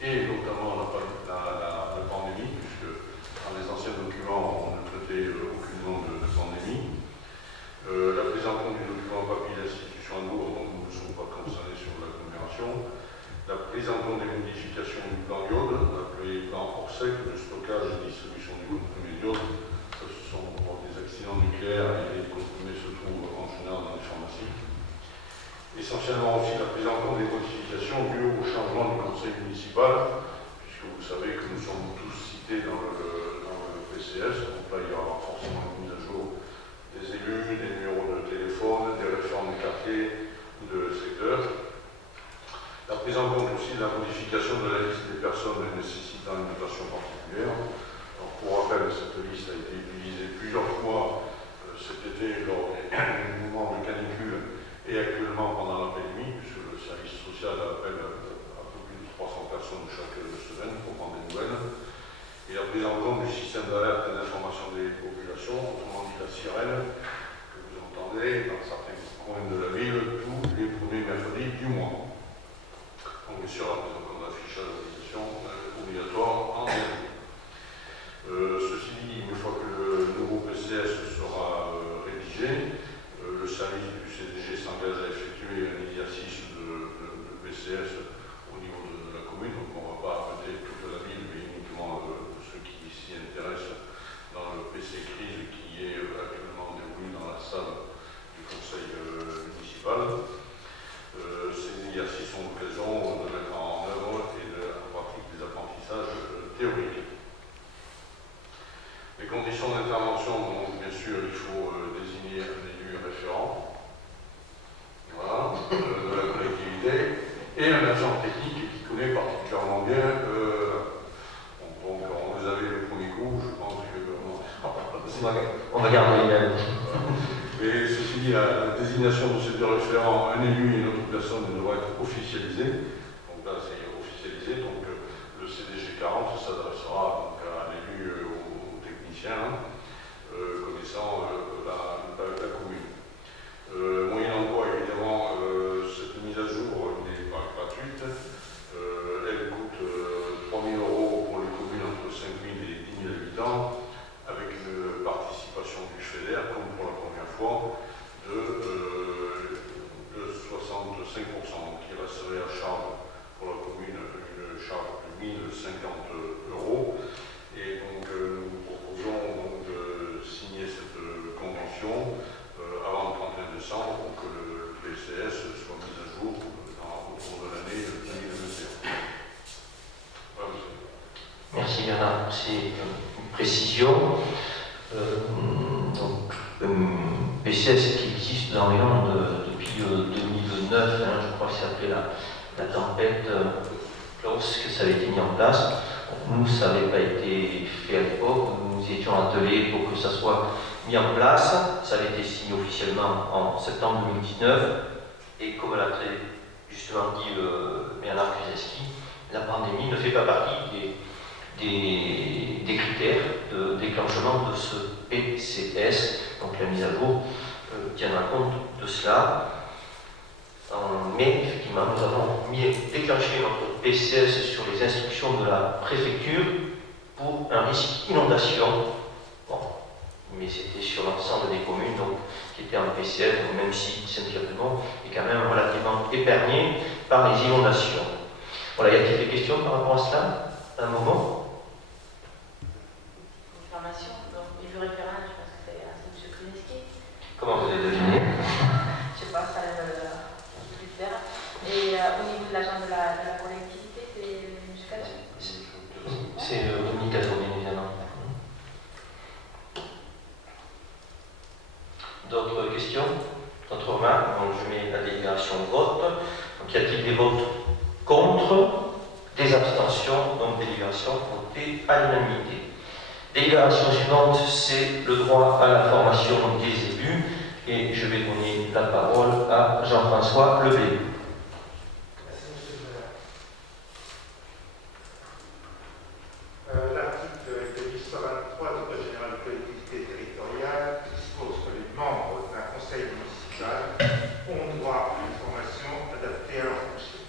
et notamment la pandémie, puisque dans les anciens documents, on ne traitait aucunement de pandémie. La prise en compte du document papier d'institution en lourd, donc nous ne sommes pas concernés sur l'agglomération. La prise en compte des modifications du plan iode, appelé plan Orsec, de stockage et distribution du comprimé d'iode. Ce sont pour des accidents nucléaires et les comprimés se trouvent en général dans les pharmacies. Essentiellement aussi la prise en compte des modifications dues au changement du conseil municipal, puisque vous savez que nous sommes tous cités dans le PCS, donc là il y aura forcément une mise à jour des élus, des numéros de téléphone, des réformes des quartiers ou de secteurs. La prise en compte aussi de la modification de la liste des personnes nécessitant une dotation particulière. Alors, pour rappel, cette liste a été utilisée plusieurs fois cet été lors des mouvements de canicule et actuellement pendant la pandémie, puisque le service social appelle un peu plus de 300 personnes chaque semaine pour prendre des nouvelles. Et la prise en compte du système d'alerte et d'information des populations, autrement dit la sirène, que vous entendez dans certains coins de la ville tous les premiers mercredis du mois. Donc bien sûr, la prise en compte de l'affichage d'organisation obligatoire en ligne. Ceci dit, une fois que le nouveau PCS sera rédigé, le service du CDG s'engage à effectuer un exercice de PCS au niveau de la commune. Donc on ne va pas arrêter toute la ville, mais uniquement ceux qui s'y intéressent dans le PC Crise qui est actuellement déroulé dans la salle du conseil municipal. Ces exercices sont l'occasion de mettre en œuvre et en pratique des apprentissages théoriques. Les conditions d'intervention, donc bien sûr, il faut désigner un élu référent, voilà, de la collectivité, et un agent technique qui connaît particulièrement bien. Donc on vous avait le premier coup, je pense que on va garder les mêmes. Mais ceci dit, la désignation de ces deux référents, un élu et une autre personne, devra être officialisée. Donc là, c'est officialisé. Donc le CDG 40 s'adressera donc à un élu ou au technicien connaissant la commune. Moyennant quoi, évidemment, cette mise à jour n'est pas gratuite. Elle coûte pour ces précisions. PCS qui existe dans les Landes depuis 2009, je crois que c'est après la tempête Klaus que ça avait été mis en place. Nous, ça n'avait pas été fait à l'époque, nous nous étions attelés pour que ça soit mis en place. Ça avait été signé officiellement en septembre 2019, et comme l'a très justement dit Bernard Kuzeski, la pandémie ne fait pas partie des critères de déclenchement de ce PCS, donc la mise à jour tiendra compte de cela. Mais effectivement, nous avons déclenché notre PCS sur les instructions de la préfecture pour un risque inondation. Bon, mais c'était sur l'ensemble des communes donc, qui étaient en PCS, donc même si Saint-Pierre-de-Mont est quand même relativement épargné par les inondations. Voilà, y a-t-il des questions par rapport à cela? Un moment. Information, donc niveau référent, je pense que c'est M. Kuneski. Comment vous avez deviné? Je sais pas, ça plus clair. Et au niveau de l'agent de la collectivité, c'est M. Kachou. C'est Dominique Azon, bien évidemment. D'autres questions? D'autres remarques? Donc je mets la délibération au vote. Donc y a-t-il des votes contre? Des abstentions, donc délibération votée à l'unanimité. Délibération suivante, c'est le droit à la formation des élus. Et je vais donner la parole à Jean-François Leblé. Merci, monsieur le maire. L'article 223 du Code général de collectivité territoriale dispose que les membres d'un conseil municipal ont droit à une formation adaptée à leur fonction.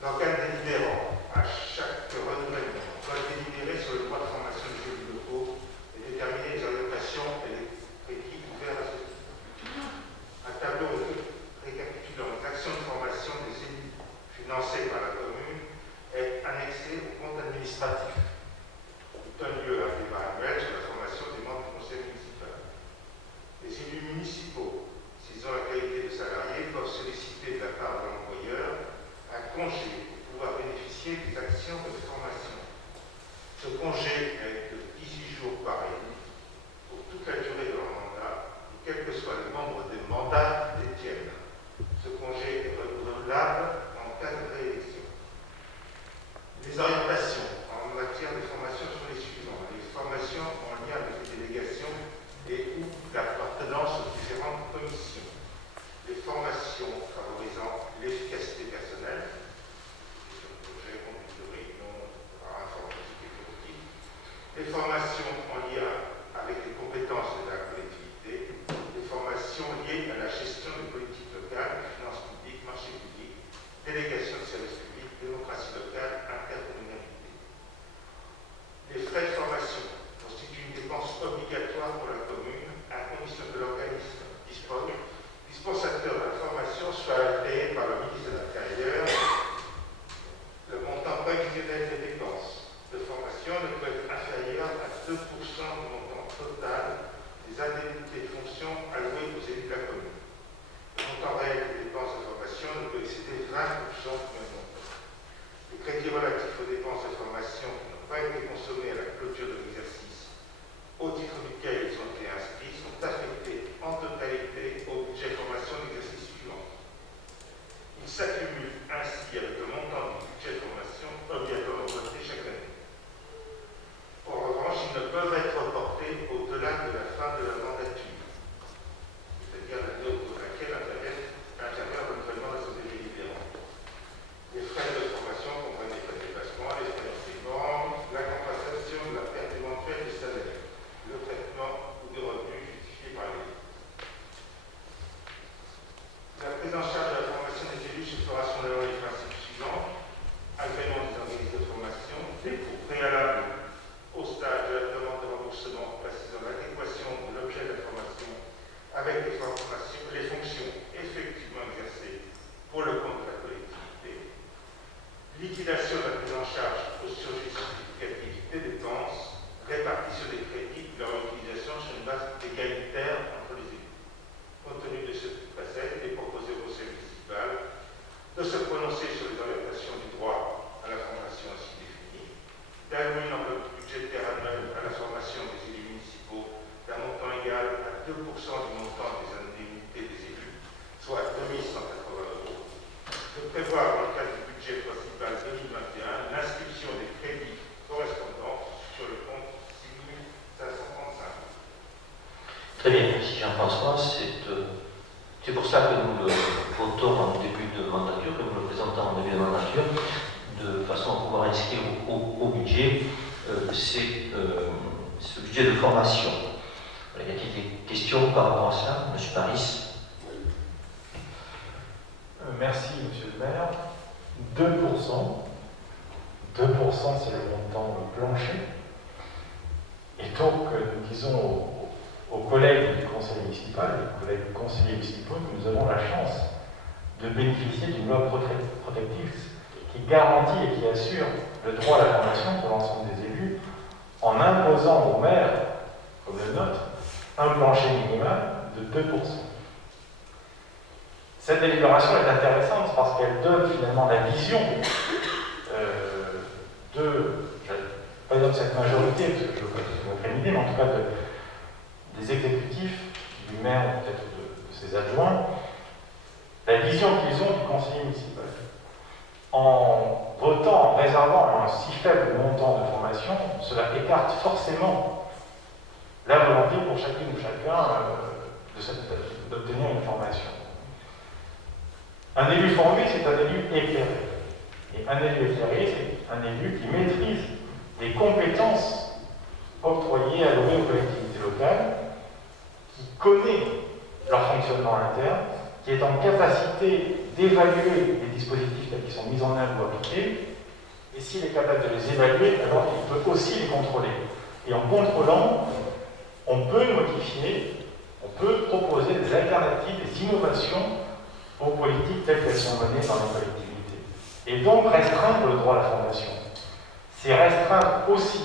L'organe délibérant, à chaque renouvellement, doit délibérer sur le droit de formation des élus locaux et déterminer les orientations et les crédits ouverts à ce titre. Un tableau récapitulant les actions de formation des élus financées par la commune est annexé au compte administratif. Il donne lieu à un débat annuel sur la formation des membres du conseil municipal. Les élus municipaux, s'ils ont la qualité de salariés, peuvent solliciter de la part de l'employeur un congé pour pouvoir bénéficier des actions de formation. Ce congé est de 18 jours par élu pour toute la durée de leur mandat, et quel que soit le nombre de mandats détiennent. Ce congé est renouvelable en cas de réélection. Les orientations en matière de formation sont les suivantes. Les formations en lien avec les délégations et ou l'appartenance aux différentes commissions. Les formations favorisant l'efficacité personnelle, gestion de projet, conduite de réunion, informatique et politique. Les formations en lien avec les compétences de la collectivité. Les formations liées à la gestion des politiques locales, finances publiques, marchés publics, délégation de services publics, démocratie locale, intercommunalité. Les frais de formation constituent une dépense obligatoire pour la commune, à condition que l'organisme dispensateur de la formation soit agréé par le ministre de l'Intérieur. Le montant prévisionnel des dépenses de formation ne peut être inférieur à 2% du montant total des indemnités de fonction allouées aux élus de la commune. Le montant réel des dépenses de formation ne peut excéder 20% du même montant. Les crédits relatifs aux dépenses de formation qui n'ont pas été consommés à la clôture de l'exercice, au titre duquel ils ont été inscrits, sont affectés en totalité au budget formation de l'exercice suivant. Ils s'accumulent ainsi avec le montant du budget formation obligatoire voté chaque année. En revanche, ils ne peuvent être reportés au-delà de la fin de la mandature, c'est-à-dire l'année au cours de laquelle intervient le renouvellement de l'Assemblée délibérante. Les frais de formation comprennent les frais de déplacement, les frais d'enseignement, la compensation de la perte éventuelle du salaire, le traitement ou des revenus justifiés par les. La prise en charge de la formation des élus se fera selon les principes suivants: agrément des organismes de formation, dépôt préalable au stade de la demande de remboursement précisant l'adéquation de l'objet de la formation avec les fonctions effectivement exercées pour le compte de la collectivité, liquidation de la prise en charge au surgir significatif des dépenses, répartition des crédits de leur utilisation sur une base égalitaire entre les élus. Compte tenu de ce qui précède, il est proposé au conseil municipal de se prononcer sur les orientations du droit à la formation ainsi définie, d'allouer prévu une enveloppe budgétaire annuelle à la formation des élus municipaux d'un montant égal à 2% du montant des indemnités des élus, soit 2180 €. De prévoir dans le cadre du budget principal 2021 l'inscription des crédits correspondants sur le compte 6535. Très bien, merci Jean-François. C'est pour ça que nous le votons en début de mandature, que nous le présentons en début de mandature, de façon à pouvoir inscrire au budget ce budget de formation. Voilà, y a-t-il des questions par rapport à ça, M. Paris? Merci, Monsieur le maire. 2%, c'est le montant plancher. Et donc, nous disons aux collègues du conseil municipal, aux collègues conseillers municipaux, que nous avons la chance de bénéficier d'une loi protectrice qui garantit et qui assure le droit à la formation pour l'ensemble des élus en imposant aux maires, comme le nôtre, un plancher minimal de 2%. Cette délibération est intéressante parce qu'elle donne finalement la vision je ne vais pas dire de cette majorité, parce que je ne veux pas tout m'incriminer, mais en tout cas des exécutifs, du maire, peut-être de ses adjoints, la vision qu'ils ont du conseiller municipal. En votant, en réservant un si faible montant de formation, cela écarte forcément la volonté pour chacune ou chacun d'obtenir une formation. Un élu formé, c'est un élu éclairé. Et un élu éclairé, c'est un élu qui maîtrise les compétences octroyées, allouées aux collectivités locales, qui connaît leur fonctionnement interne, qui est en capacité d'évaluer les dispositifs qui sont mis en œuvre ou appliqués, et s'il est capable de les évaluer, alors il peut aussi les contrôler. Et en contrôlant, on peut modifier, on peut proposer des alternatives, des innovations aux politiques telles qu'elles sont menées par les collectivités. Et donc restreindre le droit à la formation, c'est restreindre aussi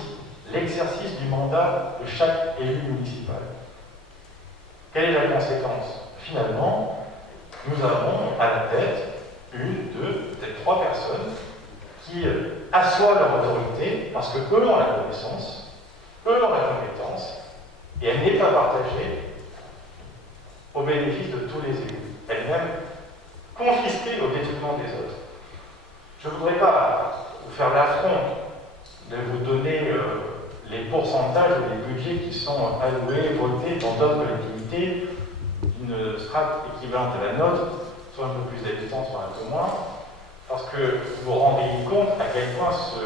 l'exercice du mandat de chaque élu municipal. Quelle est la conséquence? Finalement, nous avons à la tête une, deux, peut-être trois personnes qui assoient leur autorité parce que eux ont la connaissance, eux ont la compétence, et elle n'est pas partagée au bénéfice de tous les élus. Elle est même confisquée au détriment des autres. Je ne voudrais pas vous faire l'affront de vous donner les pourcentages ou les budgets qui sont alloués, votés dans d'autres collectivités d'une strate équivalente à la nôtre, soit un peu plus d'habitants, soit un peu moins, parce que vous vous rendez compte à quel point ce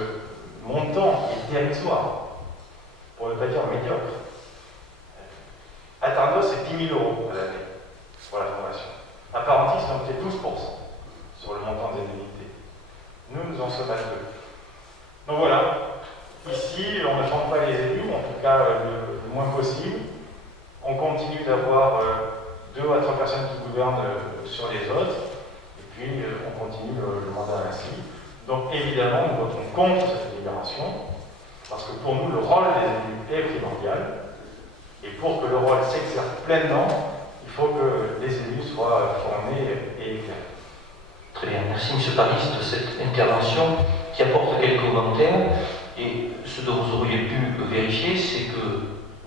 montant est dérisoire, pour ne pas dire médiocre. À Tarnos, c'est 10 000 € à l'année pour la formation. À Parentis, c'est monté 12% sur le montant des indemnités. Nous en sommes à 2. Donc voilà, ici, on ne change pas les élus, en tout cas le moins possible. On continue d'avoir 2 à 3 personnes qui gouvernent sur les autres, et puis on continue le mandat ainsi. Donc évidemment, nous votons contre cette délibération, parce que pour nous, le rôle des élus est primordial, et pour que le rôle s'exerce pleinement, il faut que les élus soient formés et éclairés. Très bien, merci M. Paris de cette intervention qui apporte quelques commentaires. Et ce dont vous auriez pu vérifier, c'est que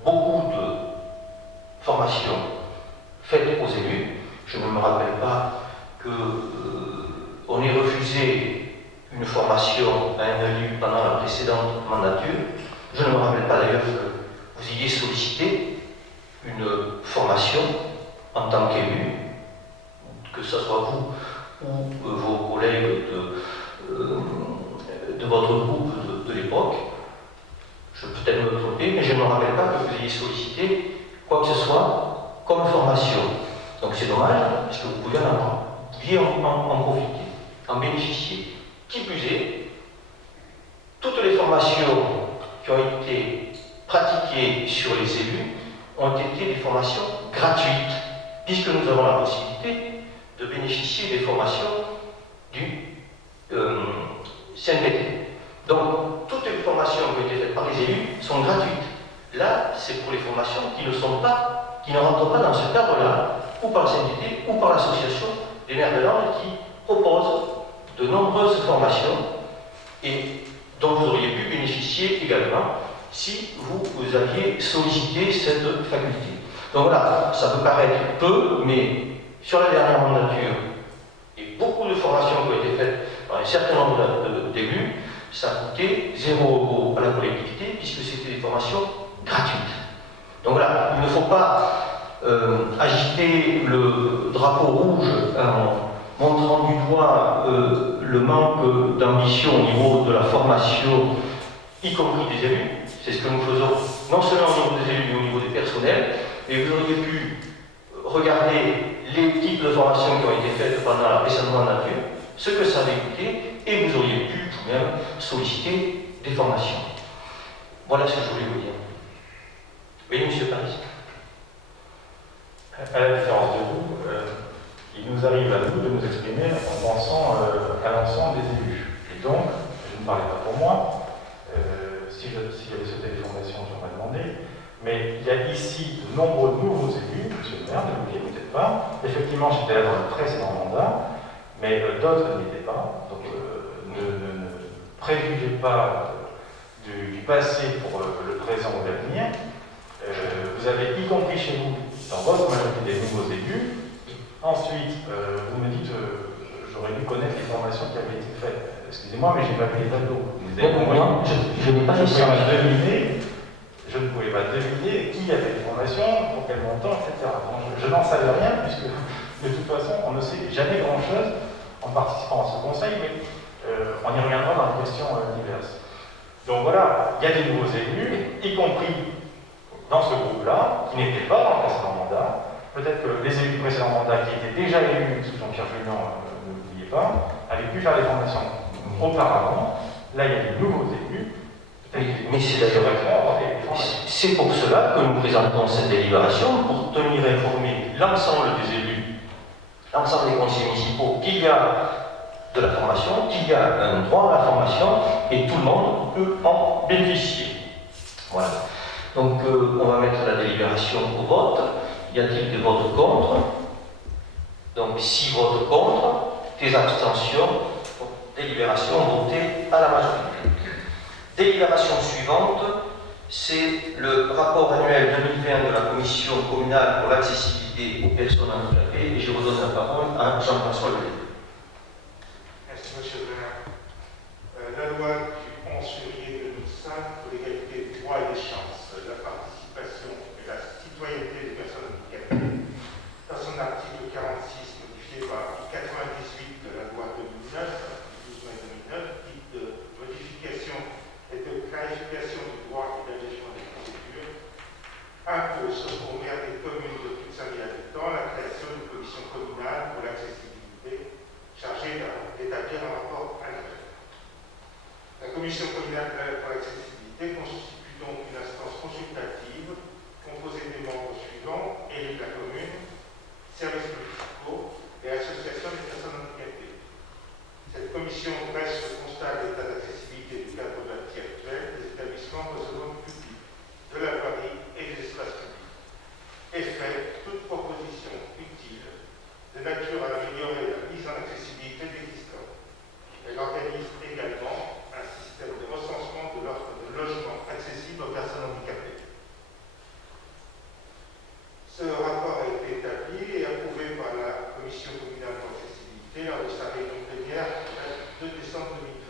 beaucoup de formations faites aux élus, je ne me rappelle pas qu'on ait refusé une formation à un élu pendant la précédente mandature. Je ne me rappelle pas d'ailleurs que vous ayez sollicité une formation en tant qu'élu, que ce soit vous ou vos collègues de votre groupe de l'époque. Je peux peut-être me tromper, mais je ne me rappelle pas que vous ayez sollicité quoi que ce soit comme formation. Donc c'est dommage, parce que vous pouvez en profiter, en bénéficier. Qui plus est, toutes les formations qui ont été pratiquées sur les élus ont été des formations gratuites, puisque nous avons la possibilité de bénéficier des formations du CNPT. Donc, toutes les formations qui ont été faites par les élus sont gratuites. Là, c'est pour les formations qui ne rentrent pas dans ce cadre-là, ou par le CNPT, ou par l'association des maires de l'Ordre qui propose de nombreuses formations. Et dont vous auriez pu bénéficier également si vous aviez sollicité cette faculté. Donc voilà, ça peut paraître peu, mais sur la dernière mandature, et beaucoup de formations qui ont été faites par un certain nombre d'élus, ça a coûté 0 € à la collectivité, puisque c'était des formations gratuites. Donc voilà, il ne faut pas agiter le drapeau rouge en montrant du doigt le manque d'ambition au niveau de la formation, y compris des élus. C'est ce que nous faisons, non seulement au niveau des élus, mais au niveau des personnels. Et vous auriez pu regarder les types de formations qui ont été faites pendant la précédente mandature, ce que ça avait coûté, et vous auriez pu vous-même solliciter des formations. Voilà ce que je voulais vous dire. Oui, M. Paris. À la différence de vous, il nous arrive à nous de nous exprimer en pensant à l'ensemble des élus. Et donc, je ne parlais pas pour moi, si j'avais sauté les formations, j'aurais demandé, mais il y a ici de nombreux nouveaux élus, monsieur le maire, ne l'oubliez peut-être pas. Effectivement, j'étais là dans le précédent mandat, mais d'autres n'y étaient pas. Donc, ne préjugez pas du passé pour le présent ou l'avenir. Vous avez, y compris chez vous, dans votre majorité des nouveaux élus. Ensuite, vous me dites, j'aurais dû connaître les formations qui avaient été faites. Excusez-moi, mais j'ai pas vu les tableaux. Je n'ai pas fait je ne pouvais pas deviner qui avait des formations, pour quel montant, etc. Donc, je n'en savais rien, puisque de toute façon, on ne sait jamais grand-chose en participant à ce conseil, mais on y reviendra dans les questions diverses. Donc voilà, il y a des nouveaux élus, y compris dans ce groupe-là, qui n'étaient pas dans le précédent mandat. Peut-être que les élus du précédent mandat, qui étaient déjà élus sous Jean-Pierre Julien, ne l'oubliez pas, avaient pu faire les formations auparavant. Là, il y a des nouveaux élus. Mais c'est pour cela que nous présentons cette délibération, pour tenir informé l'ensemble des élus, l'ensemble des conseillers municipaux, qu'il y a de la formation, qu'il y a un droit à la formation, et tout le monde peut en bénéficier. Voilà. Donc, on va mettre la délibération au vote. Y a-t-il des votes contre? Donc, 6 votes contre, des abstentions, délibération votée à la majorité. Délibération suivante, c'est le rapport annuel 2020 de la Commission communale pour l'accessibilité aux personnes handicapées. Et je vous donne la parole à Jean-François Lelet. Merci, monsieur le maire. La loi du 11 février 2005 pour l'égalité des droits et des chances, la participation et la citoyenneté des personnes handicapées, dans son article 46, modifié par l'article 98 de la loi 2009, du 12 mai 2009, dite de modification et de clarification du droit et d'allègement des procédures, impose aux maires des communes de plus de 5 000 habitants la création d'une commission communale pour l'accessibilité chargée d'établir un rapport annuel. La commission communale pour l'accessibilité constitue donc une instance consultative composée des membres suivants: élus de la commune, services municipaux et associations des personnes handicapées. Cette commission dresse le constat de l'état d'accessibilité du cadre bâti actuel des établissements recevant du public, de la voirie et des espaces publics, et fait toute proposition utile de nature à améliorer la mise en accessibilité de l'existant. Elle organise également un système de recensement de l'offre de logements accessibles aux personnes handicapées. Ce rapport a été établi et approuvé par la Commission communale pour l'accessibilité lors de sa réunion plénière du 2 décembre 2020.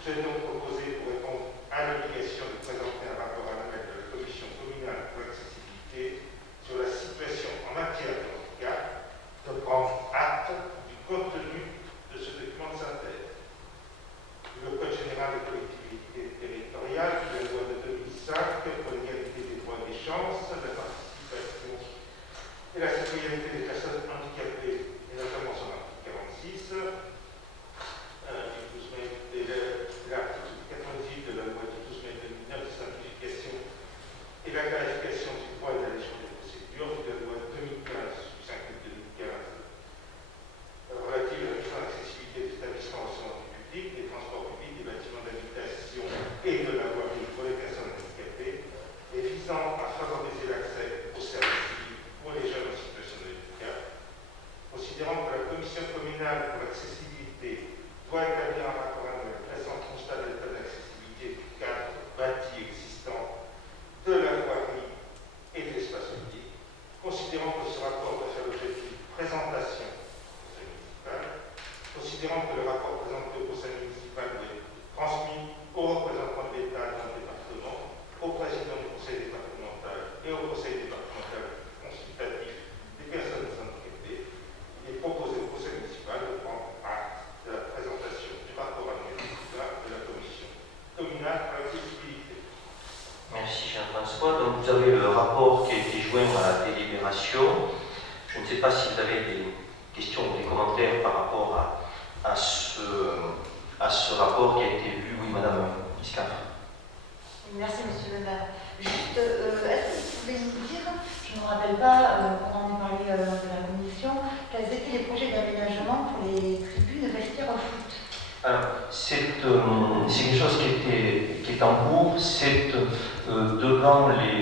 Je vais donc proposer, pour répondre à l'obligation de présenter un rapport annuel de la Commission communale pour l'accessibilité sur la situation en matière de handicap, de prendre acte du contenu de ce document de synthèse. Le Code général des collectivités territoriales, la loi de 2005 pour l'égalité des droits et des chances, la participation et la citoyenneté des personnes handicapées, et notamment son article 46, et l'article 98 de la loi du 12 mai 2009 de simplification et la clarification du droit et d'allègement des procédures, de la loi 2015 du 5 août 2015 relative à la mise en accessibilité des établissements recevant du public, des transports publics, des bâtiments d'habitation et de la voirie pour les personnes handicapées, et visant à favoriser l'accès aux services publics pour les jeunes en situation de handicap, considérant que la Commission communale pour l'accessibilité doit établir un rapport annuel dressant constat de l'état conseil municipal doit être transmis aux représentants de l'État dans le département, au président du conseil départemental et au conseil départemental consultatif des personnes handicapées. Il est proposé au conseil municipal de prendre acte de la présentation du rapport annuel de la commission communale à l'accessibilité. Merci Jean-François. Donc vous avez le rapport qui a été joint à la délibération. Je ne sais pas si vous avez des questions ou des commentaires par rapport à ce rapport qui a été lu. Oui, Madame Iscaf. Merci, Monsieur le maire. Juste, est-ce que vous pouvez nous dire, je ne me rappelle pas, quand on en a parlé lors de la commission, quels étaient les projets d'aménagement pour les tribunes vestiaires au foot? Alors, c'est quelque chose qui est en cours. C'est devant les.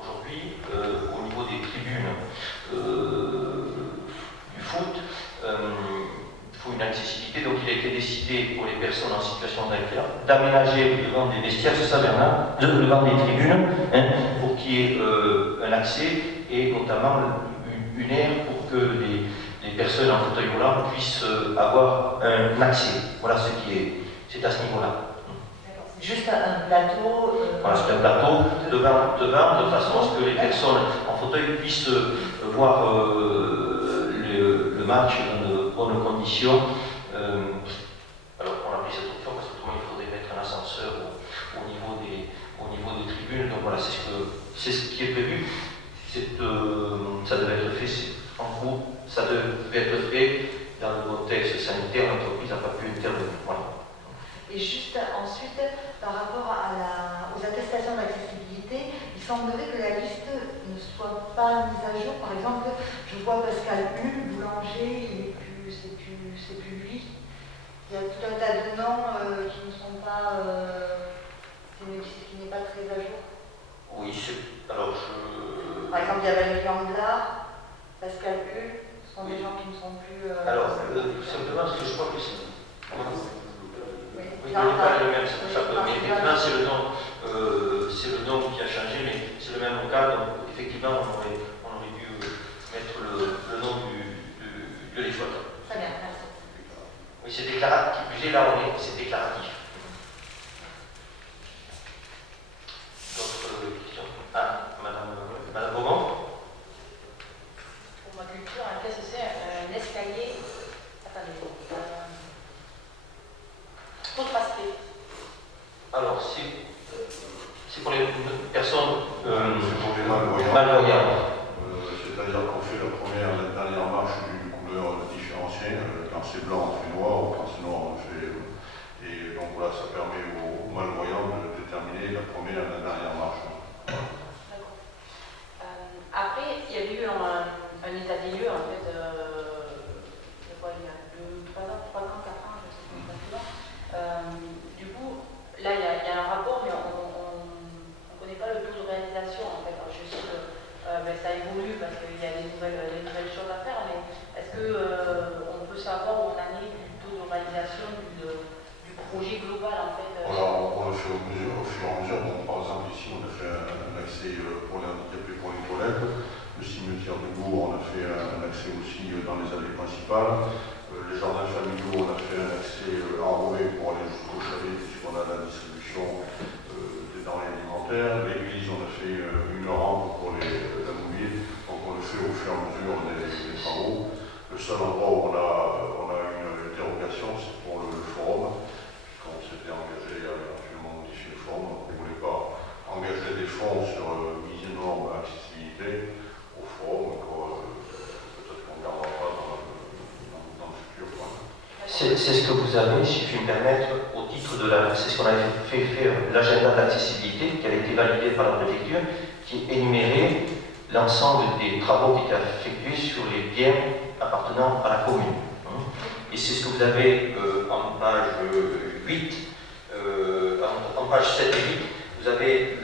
Aujourd'hui, au niveau des tribunes du foot, il faut une accessibilité. Donc, il a été décidé pour les personnes en situation d'handicap d'aménager devant des vestiaires, c'est ça, Bernard, devant des tribunes, pour qu'il y ait un accès et notamment une aire pour que les personnes en fauteuil roulant puissent avoir un accès. Voilà ce qui est. C'est à ce niveau-là. Juste un plateau. Voilà, c'est un plateau devant, de façon à ce que les personnes en fauteuil puissent voir le match dans de bonnes conditions. Alors, on a pris cette option parce que il faudrait mettre un ascenseur au niveau des tribunes. Donc voilà, c'est ce qui est prévu. Ça devait être fait en cours. Ça devait être fait dans le contexte sanitaire. L'entreprise n'a pas pu intervenir. Voilà. Et juste ensuite, par rapport aux attestations d'accessibilité, il semblerait que la liste ne soit pas mise à jour. Par exemple, je vois Pascal Hull, boulanger, c'est plus lui. Il y a tout un tas de noms qui ne sont pas, qui n'est pas très à jour. Oui, alors Par exemple, il y a Valérie Anglard, Pascal Hull, ce sont des gens qui ne sont plus. Alors, simplement, parce que je crois que c'est. Oui, Non, n'est pas le même, c'est pour ça que. non, Mais effectivement, c'est le nom qui a changé, mais c'est le même cas. Donc, effectivement, on aurait dû mettre le nom de l'exploitant. Très bien, merci. Oui, c'est déclaratif. Qui plus est, là, c'est déclaratif. D'autres questions? Ah, Madame Beaumont? Pour ma culture, un TSC, un escalier. Attendez. Contrasté. Alors, c'est pour les personnes C'est pour les malvoyants. malvoyantes. C'est-à-dire qu'on fait la première et la dernière marche d'une couleur différenciée. Quand c'est blanc, on fait noir, ou quand c'est noir, on fait. Et donc voilà, ça permet aux malvoyants de déterminer la première et la dernière marche. D'accord. Après, il y a eu un état des lieux, en fait, je crois, il y a 3 ans, 4 ans, je sais pas plus. Du coup, là, il y a un rapport, mais on ne connaît pas le taux de réalisation, en fait. Alors, je sais que ça évolue parce qu'il y a des nouvelles choses à faire, mais est-ce qu'on peut savoir où on en est du taux de réalisation du projet global, en fait On le fait au fur et à mesure. Donc, par exemple, ici, on a fait un accès pour les handicapés pour les toilettes. Le cimetière de Bourg, on a fait un accès aussi dans les allées principales. Les jardins familiaux, on a fait un accès enroué pour aller jusqu'au chalet, puisqu'on a la distribution des denrées alimentaires. L'église, on a fait une rampe pour la mobile. Donc, on le fait au fur et à mesure des travaux. Le seul endroit où on a une dérogation, c'est pour le forum. On s'était engagé à éventuellement modifier le forum. On ne voulait pas engager des fonds sur mise en norme accessibilité au forum. Peut-être qu'on ne gardera pas dans le futur. C'est ce que vous avez, si je puis me permettre, au titre de c'est ce qu'on avait fait faire l'agenda d'accessibilité qui avait été validé par la préfecture, qui énumérait l'ensemble des travaux qui étaient effectués sur les biens appartenant à la commune. Et c'est ce que vous avez en page 8, en page 7 et 8, vous avez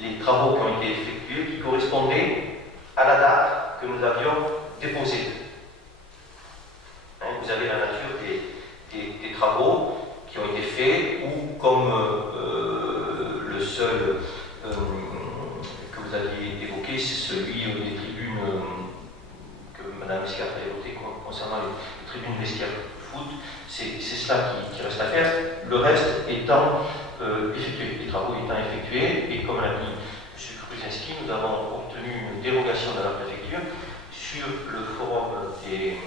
les travaux qui ont été effectués qui correspondaient à la date que nous avions déposée. Vous avez la nature des travaux qui ont été faits ou comme le seul que vous aviez évoqué, c'est celui des tribunes que Mme Escarpe a évoqué concernant les tribunes vestiaires foot, c'est cela qui reste à faire. Le reste étant effectué, les travaux étant effectués, et comme l'a dit M. Kruzinski, nous avons obtenu une dérogation de la préfecture sur le forum des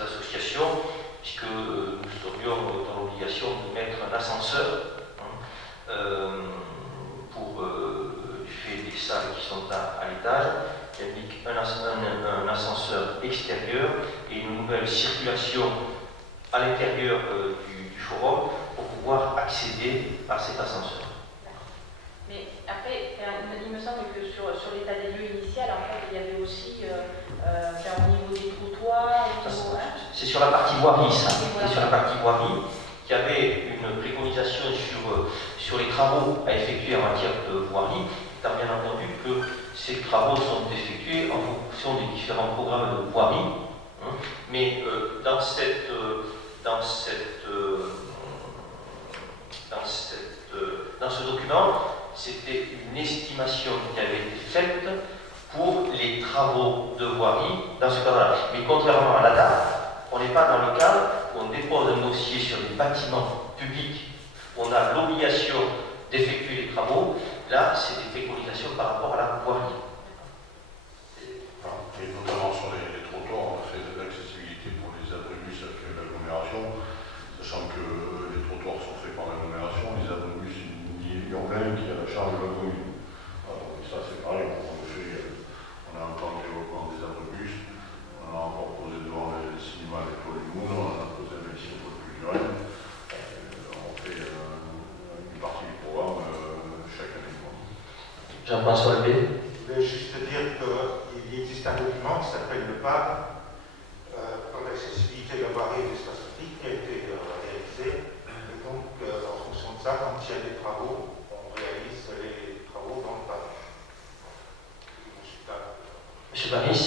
associations, puisque nous serions dans l'obligation de mettre un ascenseur pour du fait des salles qui sont à l'étage, qui indique un ascenseur extérieur et une nouvelle circulation à l'intérieur du forum pour pouvoir accéder à cet ascenseur. Mais après, il me semble que sur l'état des lieux initial, en fait, il y avait aussi au niveau des trottoirs. C'est sur la partie voirie, ça. C'est sur la partie voirie qu'il y avait une préconisation sur les travaux à effectuer en matière de voirie, étant bien entendu que ces travaux sont effectués en fonction des différents programmes de voirie. Mais dans ce document, c'était une estimation qui avait été faite pour les travaux de voirie dans ce cadre-là. Mais contrairement à l'ADA, on n'est pas dans le cadre où on dépose un dossier sur les bâtiments publics, où on a l'obligation d'effectuer les travaux. Là, c'est des préconisations par rapport à la voirie. Et notamment sur les trottoirs, on a fait de l'accessibilité pour les abribus avec l'agglomération, sachant que les trottoirs sont faits par l'agglomération, les abribus urbains qui a la charge de la commune. Alors, et ça, c'est pareil, on a encore le développement des abribus, on a encore posé devant le cinéma avec Paul Moon, on a posé un métier pour le culturel. On fait une partie du programme chaque année. Jean-François Levé. Je voulais juste dire qu'il existe un document qui s'appelle le PAD, pour l'accessibilité de la voirie et de l'espace public, qui a été réalisé. Et donc, en fonction de ça, quand il y a des travaux, on réalise les travaux dans le PAD. Monsieur Paris.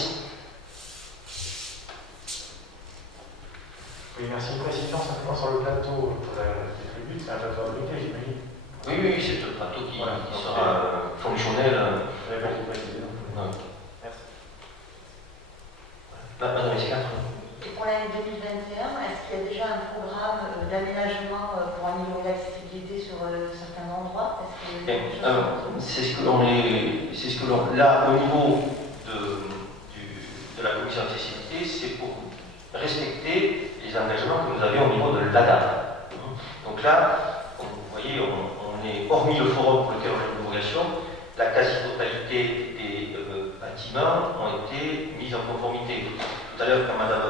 Oui, merci. Une précision simplement sur le plateau des tribunes, c'est un plateau abrité, j'imagine. Oui, c'est le plateau qui sera fonctionnel. Je n'avais pas tout précisé. Non. Merci. Madame Escar. Et pour l'année 2021, est-ce qu'il y a déjà un programme d'aménagement pour améliorer l'accessibilité sur certains endroits? C'est ce que l'on là au niveau de la commission d'accessibilité, c'est pour respecter les engagements que nous avions au niveau de l'ADA. Donc là, vous voyez, on est, hormis le forum pour lequel on a une dérogation, la quasi-totalité des bâtiments ont été mis en conformité. Tout à l'heure, quand Mme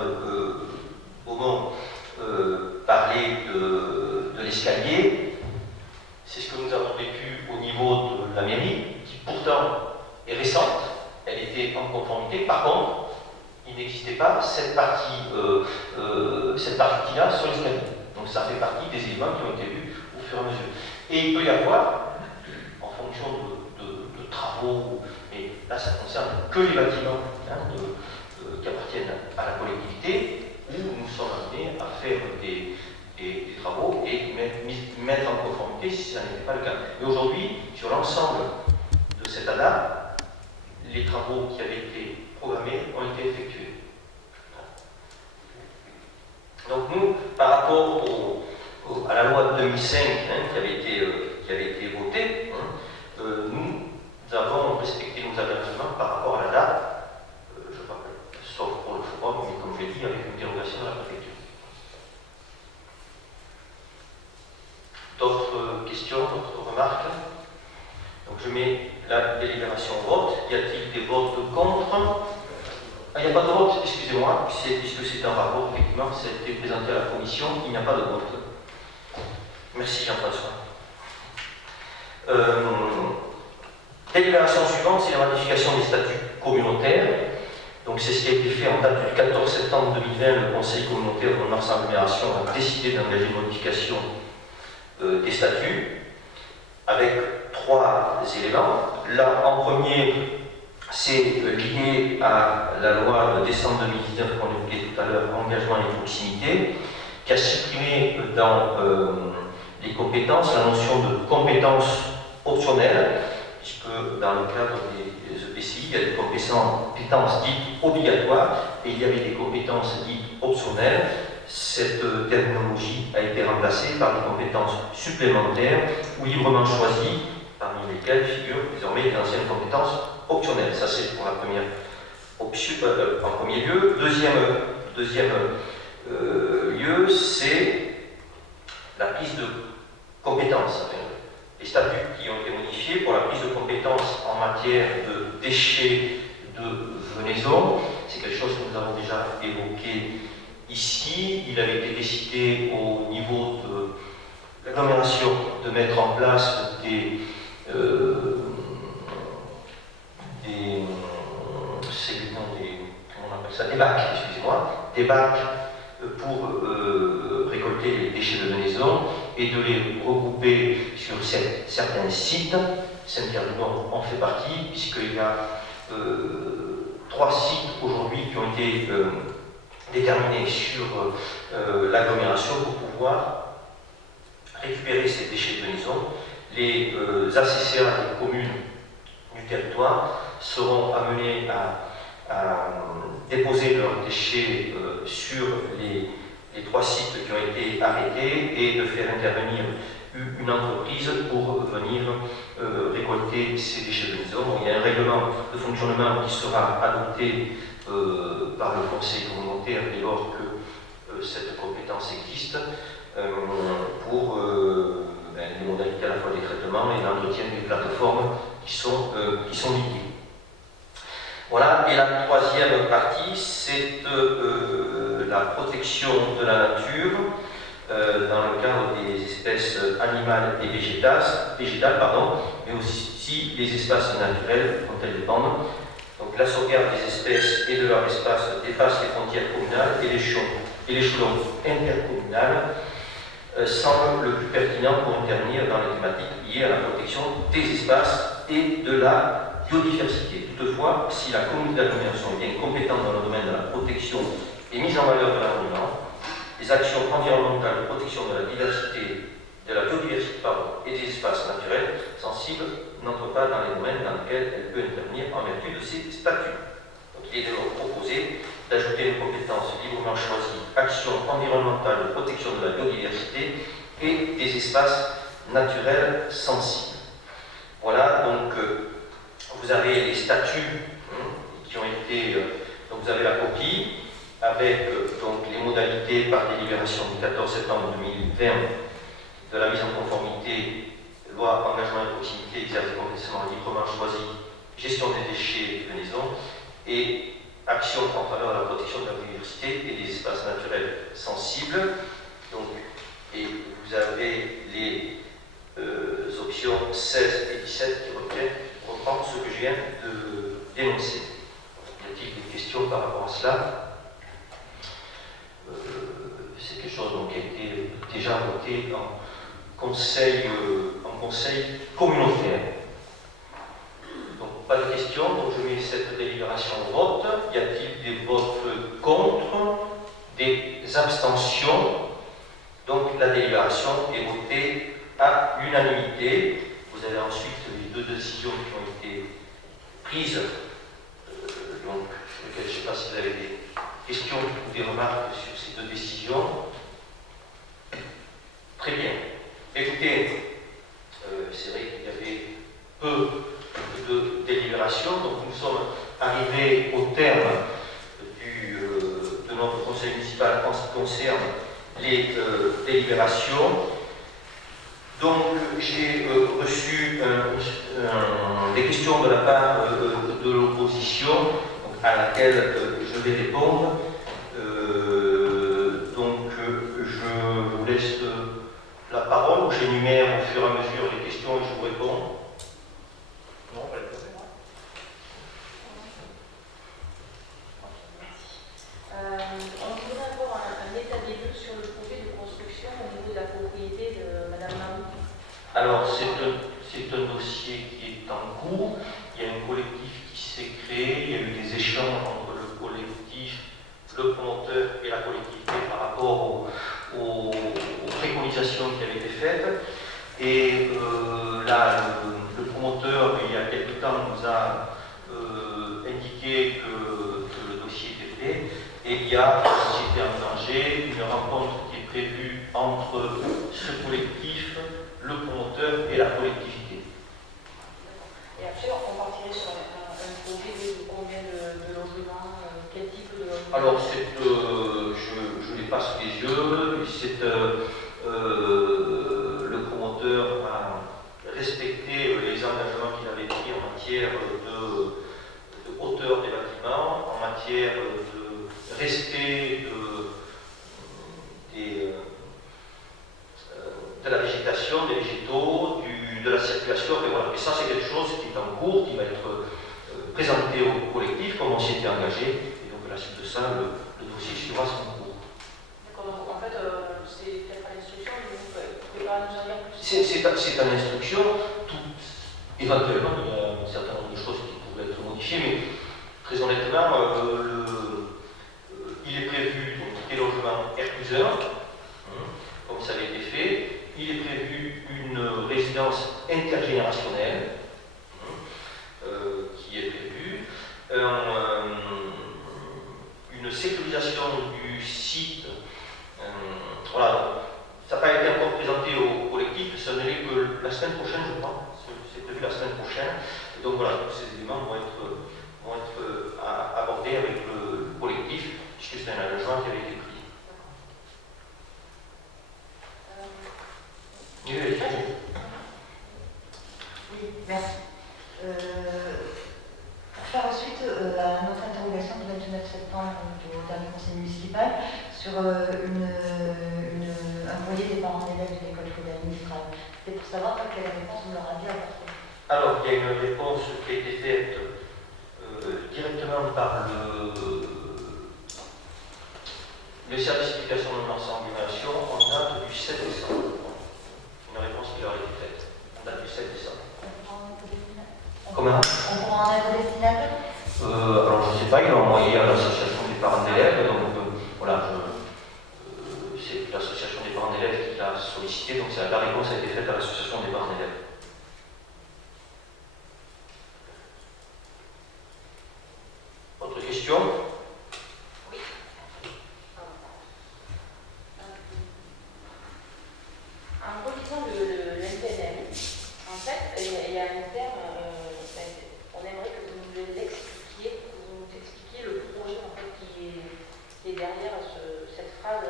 Beaumont parlait de l'escalier, c'est ce que nous avons vécu au niveau de la mairie, qui pourtant est récente, elle était en conformité. Par contre, il n'existait pas cette partie-là sur l'escalier. Donc ça fait partie des éléments qui ont été vus au fur et à mesure. Et il peut y avoir, en fonction de travaux, mais là ça concerne que les bâtiments qui appartiennent à la collectivité, où nous sommes amenés à faire des travaux et mettre en conformité si ça n'était pas le cas. Mais aujourd'hui, sur l'ensemble de cette ADA, les travaux qui avaient été programmés ont été effectués. Donc nous, par rapport à la loi de 2005 qui avait été votée, nous avons respecté nos engagements par rapport à la date, je rappelle, sauf pour le forum, mais comme je l'ai dit, avec une dérogation de la préfecture. D'autres questions, d'autres remarques? Donc je mets la délibération au vote. Y a-t-il des votes contre? Il n'y a pas de vote, excusez-moi, puisque c'est un rapport, effectivement, ça a été présenté à la commission, il n'y a pas de vote. Merci Jean-François. Délibération suivante, c'est la ratification des statuts communautaires. Donc c'est ce qui a été fait en date du 14 septembre 2020. Le Conseil communautaire de Mars Agglomération a décidé d'engager une modification des statuts avec 3 éléments. Là, en premier, c'est lié à la loi de décembre 2019 qu'on évoquait tout à l'heure, engagement et proximité, qui a supprimé dans les compétences la notion de compétences optionnelles, puisque dans le cadre des PCI. Il y a des compétences dites obligatoires et il y avait des compétences dites optionnelles. Cette terminologie a été remplacée par des compétences supplémentaires ou librement choisies, parmi lesquelles figurent désormais les anciennes compétences optionnelles. Ça, c'est pour la première option, en premier lieu. Deuxième lieu, c'est la prise de compétences. Les statuts qui ont été modifiés pour la prise de compétences en matière de déchets de venaison. C'est quelque chose que nous avons déjà évoqué ici. Il avait été décidé au niveau de l'agglomération de mettre en place des bacs, excusez-moi, des bacs pour récolter les déchets de venaison et de les regrouper sur certains sites. Saint-Pierre-du-Nord en fait partie, puisqu'il y a 3 sites aujourd'hui qui ont été déterminés sur l'agglomération pour pouvoir récupérer ces déchets de venaison. Les ACCA des communes du territoire seront amenés à déposer leurs déchets sur les 3 sites qui ont été arrêtés et de faire intervenir une entreprise pour venir récolter ces déchets de venaison. Il y a un règlement de fonctionnement qui sera adopté par le conseil communautaire dès lors que cette compétence existe pour les modalités à la fois des traitements et l'entretien des plateformes qui sont liées. Voilà, et la troisième partie, c'est la protection de la nature dans le cadre des espèces animales et végétales, mais aussi les espaces naturels dont elles dépendent. Donc la sauvegarde des espèces et de leur espace dépasse les frontières communales et l'échelon intercommunal semble le plus pertinent pour intervenir dans les thématiques liées à la protection des espaces et de la biodiversité. Toutefois, si la communauté d'agglomération est bien compétente dans le domaine de la protection et mise en valeur de l'environnement, les actions environnementales de protection de la diversité, de la biodiversité et des espaces naturels sensibles n'entrent pas dans les domaines dans lesquels elle peut intervenir en vertu de ses statuts. Donc, il est alors proposé d'ajouter une compétence librement choisie, action environnementale de protection de la biodiversité et des espaces naturels sensibles. Voilà, donc vous avez les statuts qui ont été, donc vous avez la copie avec donc les modalités par délibération du 14 septembre 2020 de la mise en conformité loi engagement et proximité exerce des compétences librement choisies, gestion des déchets de venaison et action en faveur de la protection de la biodiversité et des espaces naturels sensibles. Donc, et vous avez les options 16 et 17 qui reprennent ce que je viens de dénoncer. Y a-t-il des questions par rapport à cela? C'est quelque chose donc, qui a été déjà voté en conseil communautaire. Donc pas de questions, donc je mets cette délibération au vote. Y a-t-il des votes contre? Des abstentions? Donc la délibération est votée à l'unanimité. Vous avez ensuite les 2 décisions qui ont été prises, donc, sur lesquelles je ne sais pas si vous avez des questions ou des remarques sur ces 2 décisions. Très bien. Écoutez, c'est vrai qu'il y avait peu de délibération, donc nous sommes arrivés au terme de notre conseil municipal en ce qui concerne les délibérations. Donc j'ai reçu des questions de la part de l'opposition à laquelle je vais répondre. Donc je vous laisse la parole, j'énumère au fur et à mesure les questions et je vous réponds. Non, pas le problème. On voudrait avoir un état des lieux sur le projet de construction au niveau de la propriété de Madame Marou. Alors, c'est un dossier qui est en cours. Il y a un collectif qui s'est créé. Il y a eu des échanges entre le collectif, le promoteur et la collectivité par rapport aux préconisations qui avaient été faites. Et là, le promoteur, il y a quelque temps, nous a indiqué que le dossier était prêt. Et il y a, si c'était en danger, une rencontre qui est prévue entre ce collectif, le promoteur et la collectivité. Et après, on partirait sur un projet de combien de logements, quel type de logement? Alors, je les passe sous les yeux. C'est le promoteur a respecté les engagements qu'il avait pris en matière de hauteur des bâtiments, en matière de respect de la végétation, des végétaux, de la circulation. Et voilà. Et ça, c'est quelque chose qui est en cours, qui va être présenté au collectif, comme on s'y était engagé. Et donc, à la suite de ça, le dossier suivra son cours. D'accord, donc en fait, c'est peut-être à l'instruction, mais vous ne pouvez pas nous en dire plus? C'est à l'instruction. Éventuellement, il y a un certain nombre de choses qui pourraient être modifiées, mais très honnêtement, il est prévu donc, des logements R+1, comme ça avait été fait. Il est prévu une résidence intergénérationnelle qui est prévue, une sécurisation du site. Voilà, donc, ça n'a pas été encore présenté au collectif, ça n'est que la semaine prochaine, je crois. C'est prévu la semaine prochaine. Et donc voilà, tous ces éléments vont être abordés avec le collectif, puisque c'est un engagement qui avait été pris. Oui, merci. Pour faire suite à notre interrogation du 29 septembre du dernier conseil municipal sur un courrier des parents d'élèves de l'école Claude Mistral, c'est pour savoir quelle réponse vous leur aviez apportée. Alors, il y a une réponse qui a été faite directement par le service d'éducation de l'ensemble en date du 7 décembre. Une réponse qui leur a été faite en date du 7 décembre. Comment? On pourra en être destinataire? Alors, je ne sais pas, ils l'ont envoyé à l'association des parents d'élèves, donc voilà, c'est l'association des parents d'élèves qui l'a sollicité, donc la réponse a été faite à l'association des parents d'élèves. Autre question? Oui. En relisant l'NPNL, en fait, il y a un terme, on aimerait que vous nous l'expliquiez, que vous nous expliquiez le projet en fait, qui est derrière cette phrase,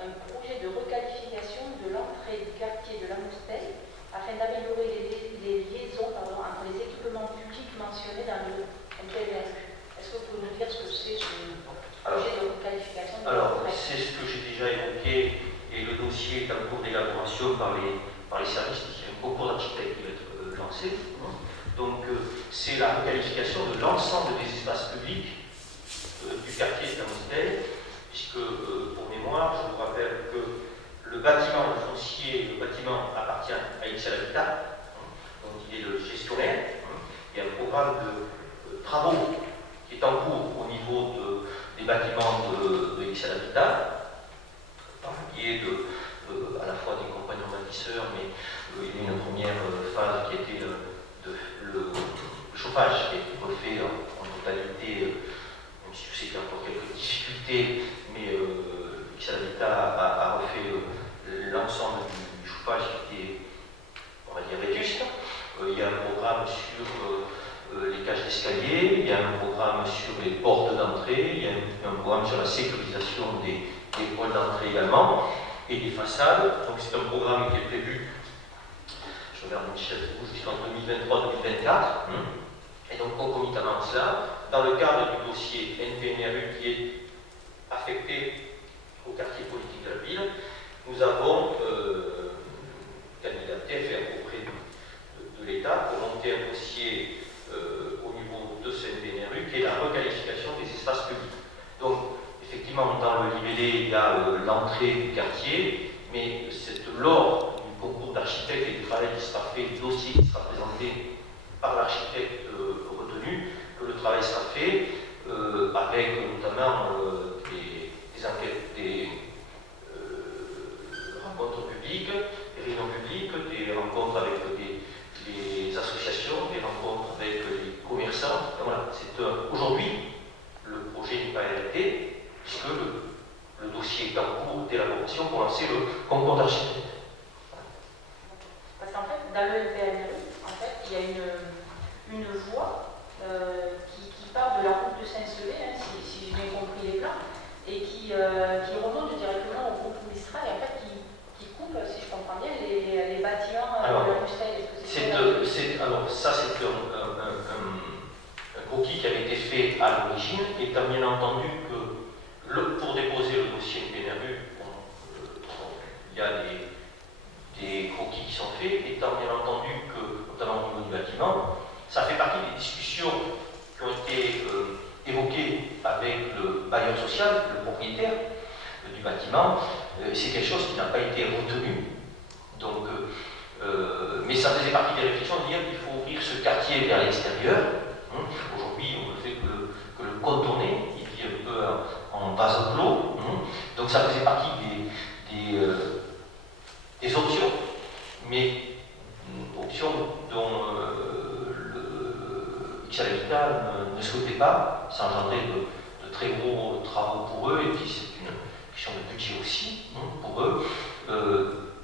un projet de requalification de l'entrée du quartier de la Moustelle afin d'améliorer les liaisons entre les équipements publics mentionnés dans le NPNL. Est-ce que vous pouvez nous dire ce que c'est ce projet de requalification de Alors, l'entrée? c'est ce que j'ai déjà évoqué, et le dossier est en cours d'élaboration par les services. Il y a un concours d'architectes qui va être lancé. Donc, c'est la requalification de l'ensemble des espaces publics du quartier de la Moustelle, puisque, pour mémoire, je vous rappelle que le bâtiment, le foncier, le bâtiment appartient à Initial Habitat, donc il est le gestionnaire. Il y a un programme de travaux qui est en cours au niveau des bâtiments de Initial Habitat, qui est à la fois des compagnons bâtisseurs, mais il y a eu une première phase qui était le chauffage qui a été refait en totalité, même si je sais qu'il y a encore quelques difficultés, mais Initial Habitat a refait l'ensemble du chauffage qui était, on va dire, vétuste. Il y a un programme sur les cages d'escalier, il y a un programme sur les portes d'entrée, il y a un programme sur la sécurisation des points d'entrée également, et des façades. Donc c'est un programme qui est prévu, je regarde Michel Rouge, jusqu'en 2023-2024. Et donc concomitamment à cela, dans le cadre du dossier NPNRU qui est affecté au quartier politique de la ville, nous avons candidaté, fait auprès de l'État pour monter un dossier au niveau de ce NPNRU qui est la requalification des espaces publics. Donc, effectivement, dans le libellé, il y a l'entrée du quartier, mais c'est lors du concours d'architecte et du travail qui sera fait, du dossier qui sera présenté par l'architecte retenu, que le travail sera fait, avec notamment des enquêtes, des rencontres publiques, des réunions publiques, des rencontres avec des associations, des rencontres avec les commerçants, d'information pour lancer le concours d'architecte. Parce qu'en fait, dans le LPNRU, en fait, il y a une voie qui part de la route de Saint-Sevé, si j'ai bien compris les plans, et qui remonte directement au groupe Mistral, et en fait qui coupe, si je comprends bien, les bâtiments de la Mustang. Alors, ça, c'est un croquis qui avait été fait à l'origine, étant bien entendu que pour déposer le dossier PNRU, il y a des croquis qui sont faits, étant bien entendu que, notamment au niveau du bâtiment, ça fait partie des discussions qui ont été évoquées avec le bailleur social, le propriétaire du bâtiment. C'est quelque chose qui n'a pas été retenu. Donc, mais ça faisait partie des réflexions de dire qu'il faut ouvrir ce quartier vers l'extérieur. Aujourd'hui, on ne fait que le contourner, il vit un peu en vase clos. Donc ça faisait partie des options, mais options dont le X-Habitat ne souhaitait pas. Ça engendrait de très gros travaux pour eux, et puis c'est une question de budget aussi pour eux.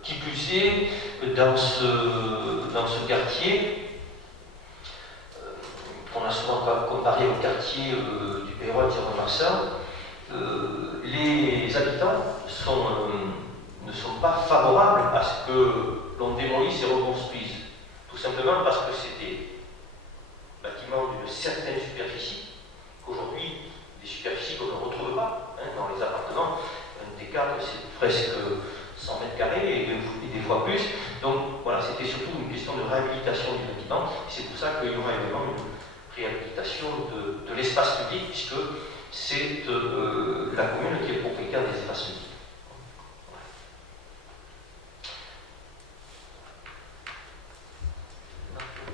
Qui plus est, dans ce quartier, qu'on a souvent comparé au quartier du Pérol, Marsan, les habitants ne sont pas favorables à ce que l'on démolisse et reconstruise. Tout simplement parce que c'est des bâtiments d'une certaine superficie, qu'aujourd'hui, des superficies qu'on ne retrouve pas dans les appartements. Un T4, c'est presque 100 mètres carrés et des fois plus. Donc voilà, c'était surtout une question de réhabilitation du bâtiment. C'est pour ça qu'il y aura également une réhabilitation de l'espace public, puisque c'est la commune qui est propriétaire des espaces publics.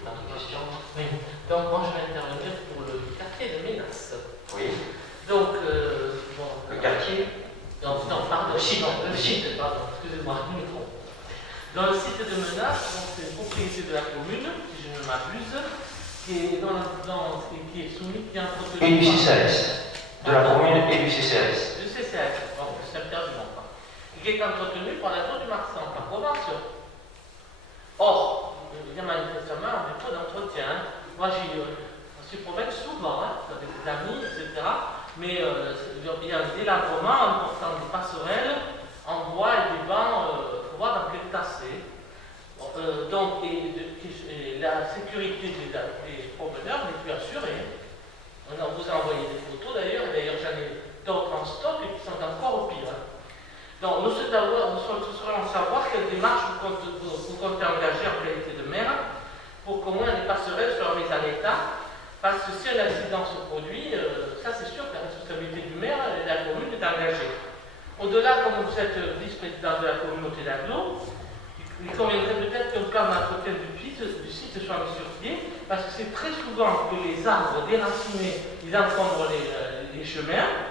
D'autres questions? Oui. Donc moi je vais intervenir pour le quartier de Ménas. Oui. Donc, le quartier? Non, pardon. Le site. Pardon, excusez-moi, je me trompe. Dans le site de Menas, c'est une propriété de la commune, si je ne m'abuse, qui est soumis, qui est entretenu. Et du CCAS. De la commune et du CCAS. Du CCAS, bon, c'est perdument pas. Qui est entretenu par la Tour du Marsan, par convention. Or, il y a manifestement un défaut d'entretien. Moi, je suis promène souvent, avec des amis, etc. Mais il y a un délabrement important des passerelles en bois et des bancs, il faut voir dans quel état c'est. Donc, la sécurité des promeneurs n'est plus assurée. On vous a envoyé des photos d'ailleurs, et d'ailleurs j'en ai d'autres en stock et qui sont encore pire. Donc, nous souhaitons savoir quelle démarche vous comptez engager en qualité de maire pour qu'au moins les passerelles soient mises en état. Parce que si un accident se produit, ça c'est sûr que la responsabilité du maire et de la commune est engagée. Au-delà, comme vous êtes vice-président de la communauté d'Aglo, il conviendrait peut-être qu'un plan d'entretien du site soit mis sur pied, parce que c'est très souvent que les arbres déracinés, ils encombrent les chemins,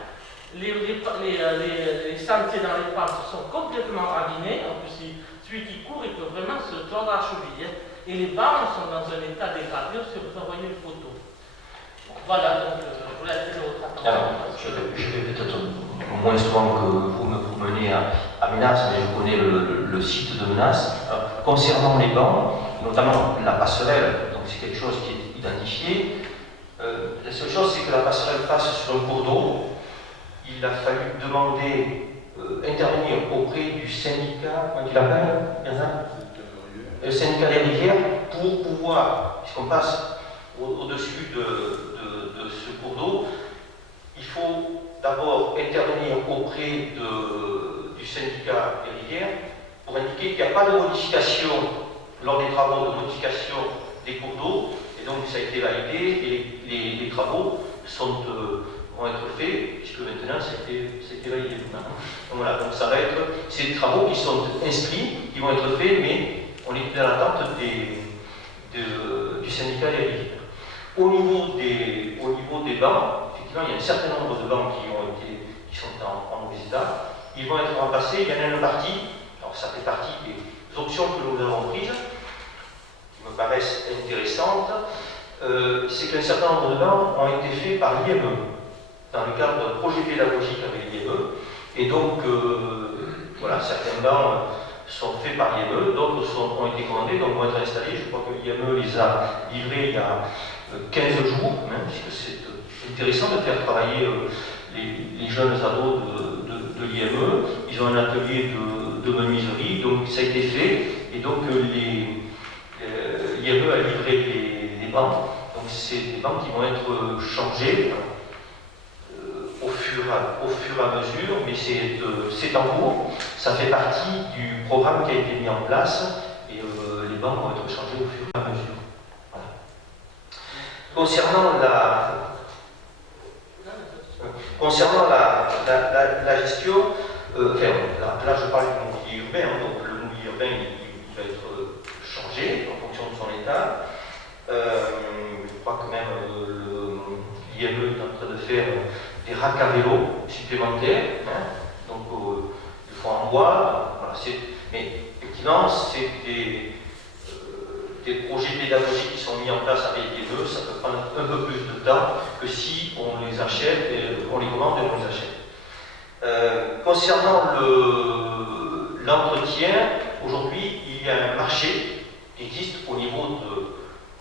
les sentiers dans les pentes sont complètement abîmés, en plus celui qui court, il peut vraiment se tordre la cheville. Et les bancs sont dans un état dégradé, si vous envoyez une photo. Voilà, donc je vous laisse votre attention. Alors, je vais peut-être moins souvent que vous me promenez à Ménas, mais je connais le site de Ménas. Concernant les bancs, notamment la passerelle, donc c'est quelque chose qui est identifié. La seule chose, c'est que la passerelle passe sur un cours d'eau. Il a fallu demander, intervenir auprès du syndicat, comment il appelle, le syndicat des rivières, pour pouvoir, puisqu'on passe au-dessus de ce cours d'eau, il faut d'abord intervenir auprès du syndicat des rivières pour indiquer qu'il n'y a pas de modification lors des travaux de modification des cours d'eau, et donc ça a été validé et les travaux vont être faits, puisque maintenant ça a été validé. Donc voilà, donc ça va être, c'est des travaux qui sont inscrits, qui vont être faits, mais on est dans l'attente du syndicat des rivières. Au niveau des bancs, effectivement, il y a un certain nombre de bancs qui sont en mauvais état. Ils vont être remplacés. Il y en a une partie, alors ça fait partie des options que nous avons prises, qui me paraissent intéressantes. C'est qu'un certain nombre de bancs ont été faits par l'IME, dans le cadre d'un projet pédagogique avec l'IME. Et donc, voilà, certains bancs sont faits par l'IME, d'autres ont été commandés, donc vont être installés. Je crois que l'IME les a livrés il y a 15 jours, puisque c'est intéressant de faire travailler les jeunes ados de l'IME. Ils ont un atelier de menuiserie, donc ça a été fait, et donc l'IME a livré les bancs. Donc c'est des bancs qui vont être changés au fur et à mesure, mais c'est en cours. Ça fait partie du programme qui a été mis en place, et les bancs vont être changés au fur et à mesure. Voilà. Concernant la gestion, là je parle du mobilier urbain, donc le mobilier urbain il va être changé en fonction de son état. Je crois que même l'IME est en train de faire des racks à vélo supplémentaires, donc il faut en bois. Voilà, mais effectivement, c'est des projets pédagogiques qui sont mis en place avec l'IME, ça peut prendre un peu plus de temps que si on les achète, on les commande et on les achète. Concernant l'entretien, aujourd'hui, il y a un marché qui existe au niveau de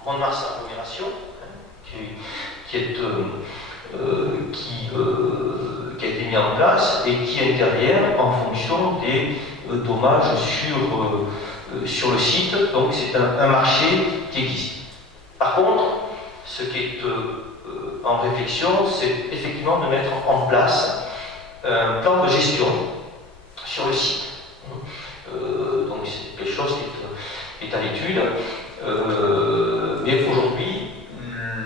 Mont-de-Marsan Agglomération, qui a été mis en place et qui intervient en fonction des dommages sur le site. Donc c'est un marché qui existe. Par contre, ce qui est en réflexion, c'est effectivement de mettre en place un plan de gestion sur le site. Donc c'est quelque chose qui est à l'étude. Mais aujourd'hui,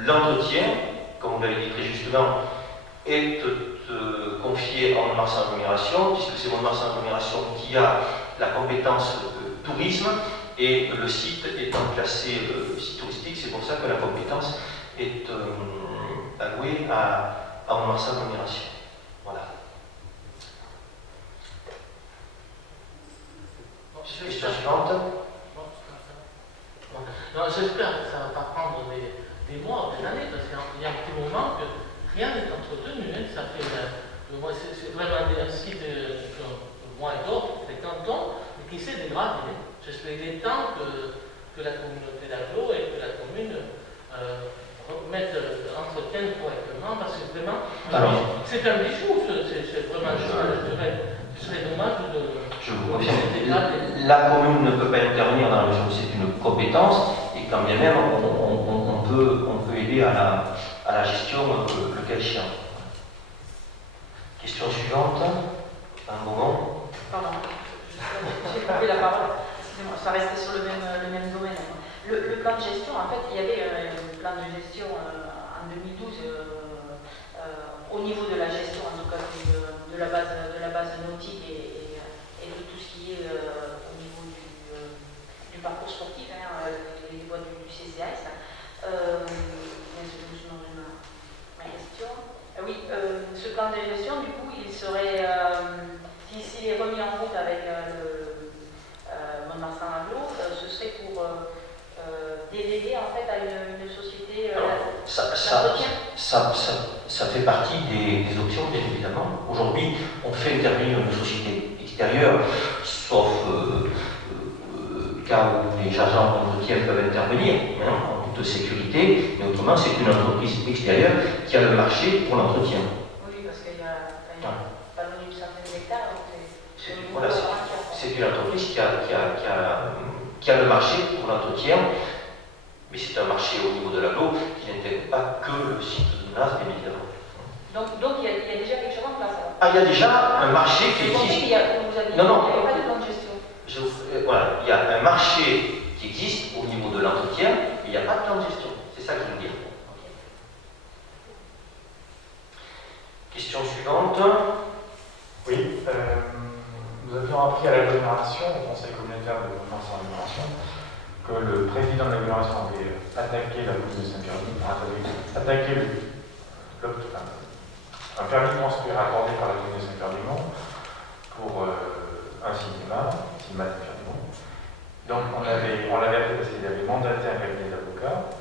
l'entretien, comme vous l'avez dit très justement, est confié à Mont-de-Marsan Agglomération, puisque c'est Mont-de-Marsan Agglomération qui a la compétence tourisme, et le site étant classé site touristique, c'est pour ça que la compétence est allouée à Mont-de-Marsan Agglomération. Voilà. Question suivante. Non, j'espère que ça va pas prendre des mois ou des années, parce qu'il y a un petit moment que rien n'est entretenu. Ça fait, c'est vraiment un site de moi et d'autres, des cantons, mais qui s'est dégradé. J'espère qu'il est temps que la communauté d'Aglo et que la commune entretiennent correctement, parce que vraiment, c'est un bijou, c'est vraiment ce serait dommage de. Je vous confirme, la commune ne peut pas intervenir dans la mesure où c'est une compétence, et quand bien même on peut aider à la gestion le cas échéant. Question suivante. Un moment. Pardon, j'ai coupé la parole. Excusez-moi, ça restait sur le même domaine. Le plan de gestion, en fait, il y avait un plan de gestion en 2012 au niveau de la gestion, en tout cas de la base nautique et de tout ce qui est au niveau du parcours sportif, les voies du CCAS. Ma question. Oui, ce plan de gestion, du coup, il serait, s'il est remis en route avec Mont-de-Marsan Agglo, ce serait pour déléguer en fait à une société d'entretien. Ça fait partie des options, bien évidemment. Aujourd'hui, on fait intervenir une société extérieure, sauf cas où les agents d'entretien peuvent intervenir en toute sécurité, mais autrement, c'est une entreprise extérieure qui a le marché pour l'entretien. Oui, parce qu'il y a pas loin d'une centaine d'hectares, donc voilà, c'est une entreprise qui a le marché pour l'entretien, mais c'est un marché au niveau de l'aglo qui n'intègre pas que le site de Menas, bien évidemment. Donc il y a déjà quelque chose en place alors. Ah, il y a déjà un marché qui existe. Vous avez dit, Non. il n'y a pas de plan de gestion. Voilà, il y a un marché qui existe au niveau de l'entretien, mais il n'y a pas de plan de gestion. C'est ça que je veux dire. Question suivante. Oui, nous avions appris à l'agglomération, au conseil communautaire de Mont-de-Marsan Agglomération, que le président de l'agglomération avait attaqué la commune de Saint-Pierre-du-Mont, un permis de construire accordé par la commune de Saint-Pierre-du-Mont pour un cinéma Saint-Pierre-du-Mont. Donc on l'avait appelé parce qu'il avait mandaté un cabinet d'avocats.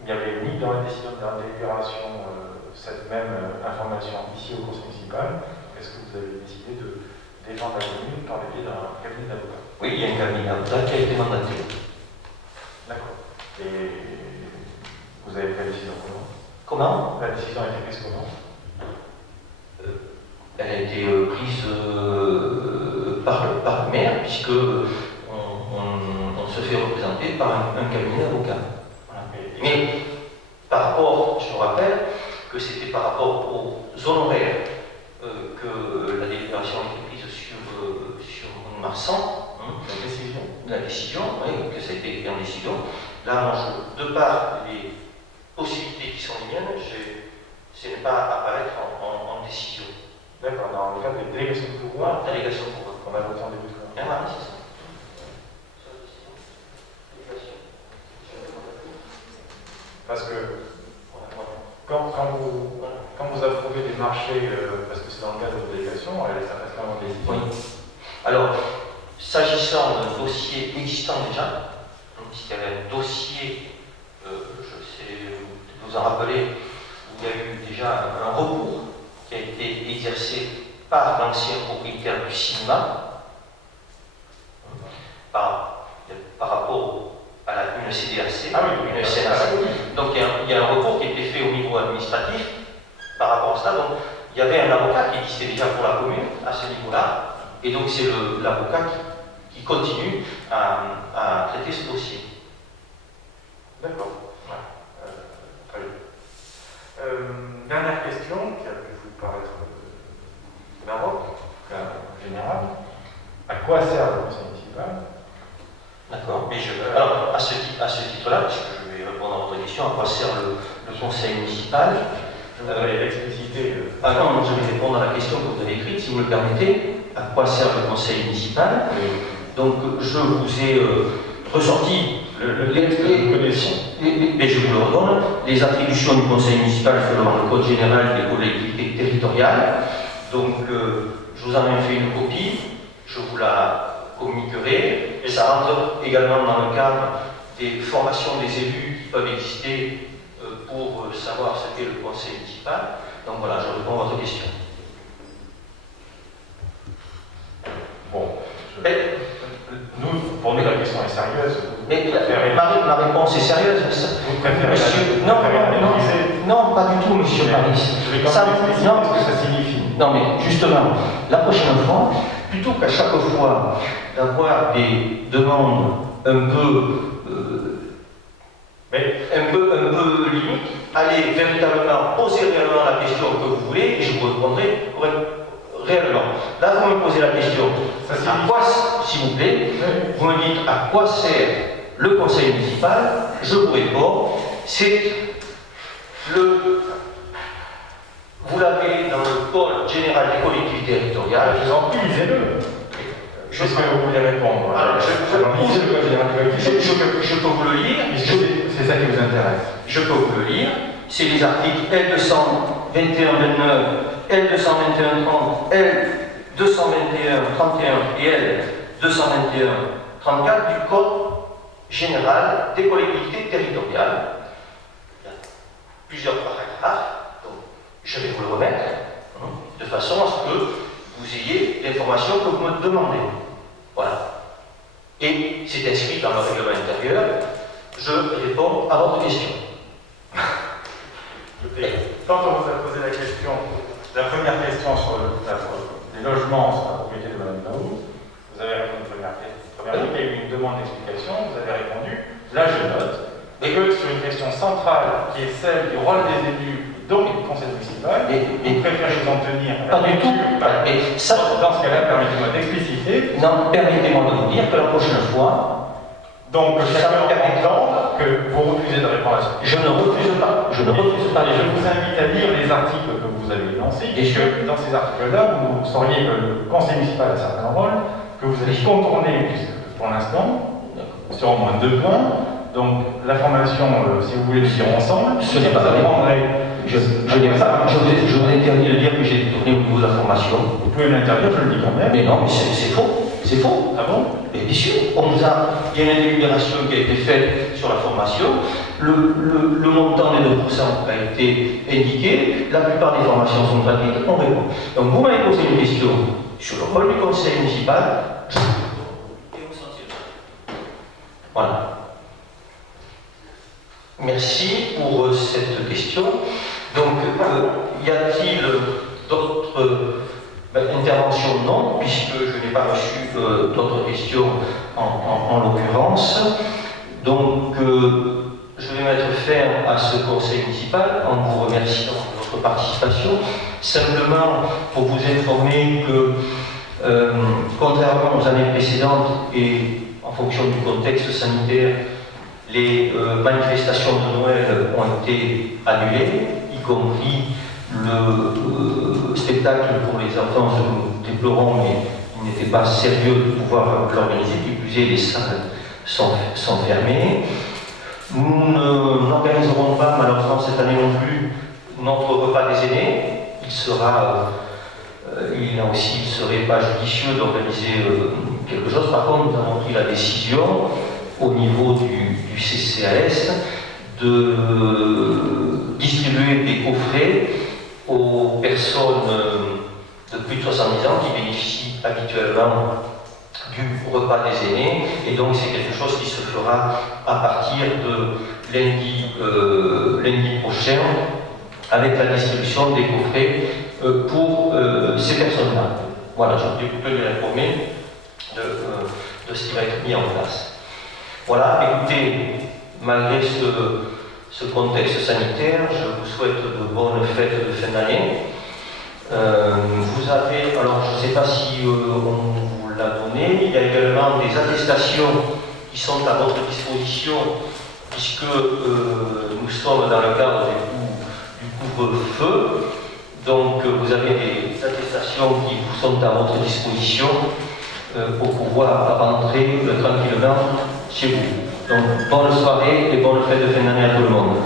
Il n'y avait ni dans la décision de la délibération cette même information ici au conseil municipal. Est-ce que vous avez décidé de gens de la commune par le biais d'un cabinet d'avocats. Oui, il y a un cabinet d'avocats qui a été mandaté. D'accord. Et vous avez pris la décision comment? Comment? La décision a été prise comment? Elle a été prise par le maire, puisque on se fait représenter par un cabinet d'avocats. Voilà. Mais par rapport, je me rappelle que c'était par rapport aux honoraires que la délibération a été prise sur Mont-de-Marsan. La décision, oui, que ça a été écrit en décision. Là, moi, de par les possibilités qui sont les miennes, ce n'est pas apparaître en décision. D'accord, dans le cadre de délégation de pouvoir, Délégation de pouvoir. on va voter en début de Ah, voilà, c'est ça. Parce que quand vous approuvez des marchés, parce que c'est dans le cadre de délégation, ça reste quand même des décisions. Oui. Alors, s'agissant d'un dossier existant déjà, s'il y avait un dossier, je sais vous en rappeler, où il y a eu déjà un recours qui a été exercé par l'ancien propriétaire du cinéma par rapport à une CDAC, une SNAC. Donc il y a un recours qui a été fait au niveau administratif par rapport à cela. Donc il y avait un avocat qui existait déjà pour la commune à ce niveau-là, et donc c'est l'avocat qui continue à traiter ce dossier. D'accord. Très bien. Dernière question qui a pu vous paraître baroque, en général. À quoi sert le conseil municipal? D'accord. Mais alors, à ce titre-là, puisque je vais répondre à votre question, à quoi sert le conseil municipal? Je voudrais l'expliciter. Ah non, je vais répondre à la question que vous avez écrite, si vous le permettez. À quoi sert le conseil municipal? Donc, je vous ai ressorti mais je vous le redonne, les attributions du conseil municipal selon le code général des collectivités territoriales. Donc, je vous en ai fait une copie, je vous la communiquerai. Et ça rentre également dans le cadre des formations des élus qui peuvent exister pour savoir ce qu'est le conseil municipal. Donc voilà, je réponds à votre question. Bon, pour nous, la question est sérieuse. Mais ma réponse est sérieuse. Vous préférez monsieur, non, pas du tout, monsieur Paris. Je vais quand même expliquer ce que ça signifie. Non, mais justement, la prochaine fois, plutôt qu'à chaque fois d'avoir des demandes un peu limites, allez véritablement poser réellement la question que vous voulez et je vous répondrai réellement. Là, vous me posez la question, à quoi, s'il vous plaît, vous me dites à quoi sert le conseil municipal, je vous réponds, c'est vous l'avez dans le code général des collectivités territoriales. Je vous en prie, lisez-le. Je sais que vous voulez répondre. Alors, je peux vous le lire. C'est ça qui vous intéresse. Je peux vous le lire. C'est les articles L221-29, L221-30, L221-31 et L221-34 du Code général des collectivités territoriales. Il y a plusieurs paragraphes. Donc, je vais vous le remettre de façon à ce que vous ayez l'information que vous me demandez. Voilà. Et c'est inscrit dans le règlement intérieur. Je réponds à votre question. Quand on vous a posé la question, la première question sur les logements sur la propriété de Mme Naou, vous avez répondu à la première fois qu'il y a eu une demande d'explication, vous avez répondu, là je note, et que sur une question centrale qui est celle du rôle des élus, donc du conseil municipal, vous préférez vous en tenir à pas du tout. Mais ça, dans ce cas-là, permettez-moi d'expliciter. Non, permettez-moi de vous dire que la prochaine fois, donc chacun entend que vous refusez de répondre à ça. Je ne refuse pas. Je ne refuse pas. Et je vous invite à lire les articles que vous avez lancés, et que dans ces articles-là, vous sauriez que le conseil municipal a un certain rôle, que vous allez contourner, puisque pour l'instant, sur au moins 2 points. Donc la formation, si vous voulez le dire ensemble, ce n'est pas vrai. Je vous interdis de dire que j'ai tourné au niveau de la formation. Vous pouvez m'interdire, je le dis quand même. Mais non, mais c'est faux. C'est faux. Ah bon? Mais bien sûr, il y a une délibération qui a été faite sur la formation. Le montant des 2% a été indiqué. La plupart des formations sont gratuites. On répond. Donc vous m'avez posé une question sur le rôle du conseil municipal et au sentier. Voilà. Merci pour cette question. Donc, y a-t-il d'autres interventions? Non, puisque je n'ai pas reçu d'autres questions en l'occurrence. Donc, je vais mettre fin à ce conseil municipal en vous remerciant de votre participation. Simplement pour vous informer que, contrairement aux années précédentes et en fonction du contexte sanitaire, les manifestations de Noël ont été annulées, y compris le spectacle pour les enfants. Nous déplorons, mais il n'était pas sérieux de pouvoir l'organiser. Qui plus est, les salles sont fermées. Nous n'organiserons pas, malheureusement cette année non plus, notre repas des aînés. Il serait pas judicieux d'organiser quelque chose. Par contre, nous avons pris la décision au niveau du CCAS de distribuer des coffrets aux personnes de plus de 70 ans qui bénéficient habituellement du repas des aînés, et donc c'est quelque chose qui se fera à partir de lundi prochain avec la distribution des coffrets pour ces personnes-là. Voilà, je voulais vous tenir informé de ce qui va être mis en place. Voilà, écoutez, malgré ce contexte sanitaire, je vous souhaite de bonnes fêtes de fin d'année. Vous avez, alors je ne sais pas si on vous l'a donné, il y a également des attestations qui sont à votre disposition, puisque nous sommes dans le cadre du couvre-feu. Donc vous avez des attestations qui vous sont à votre disposition pour pouvoir rentrer tranquillement chez vous. Donc bonne soirée et bonne fête de fin d'année à tout le monde.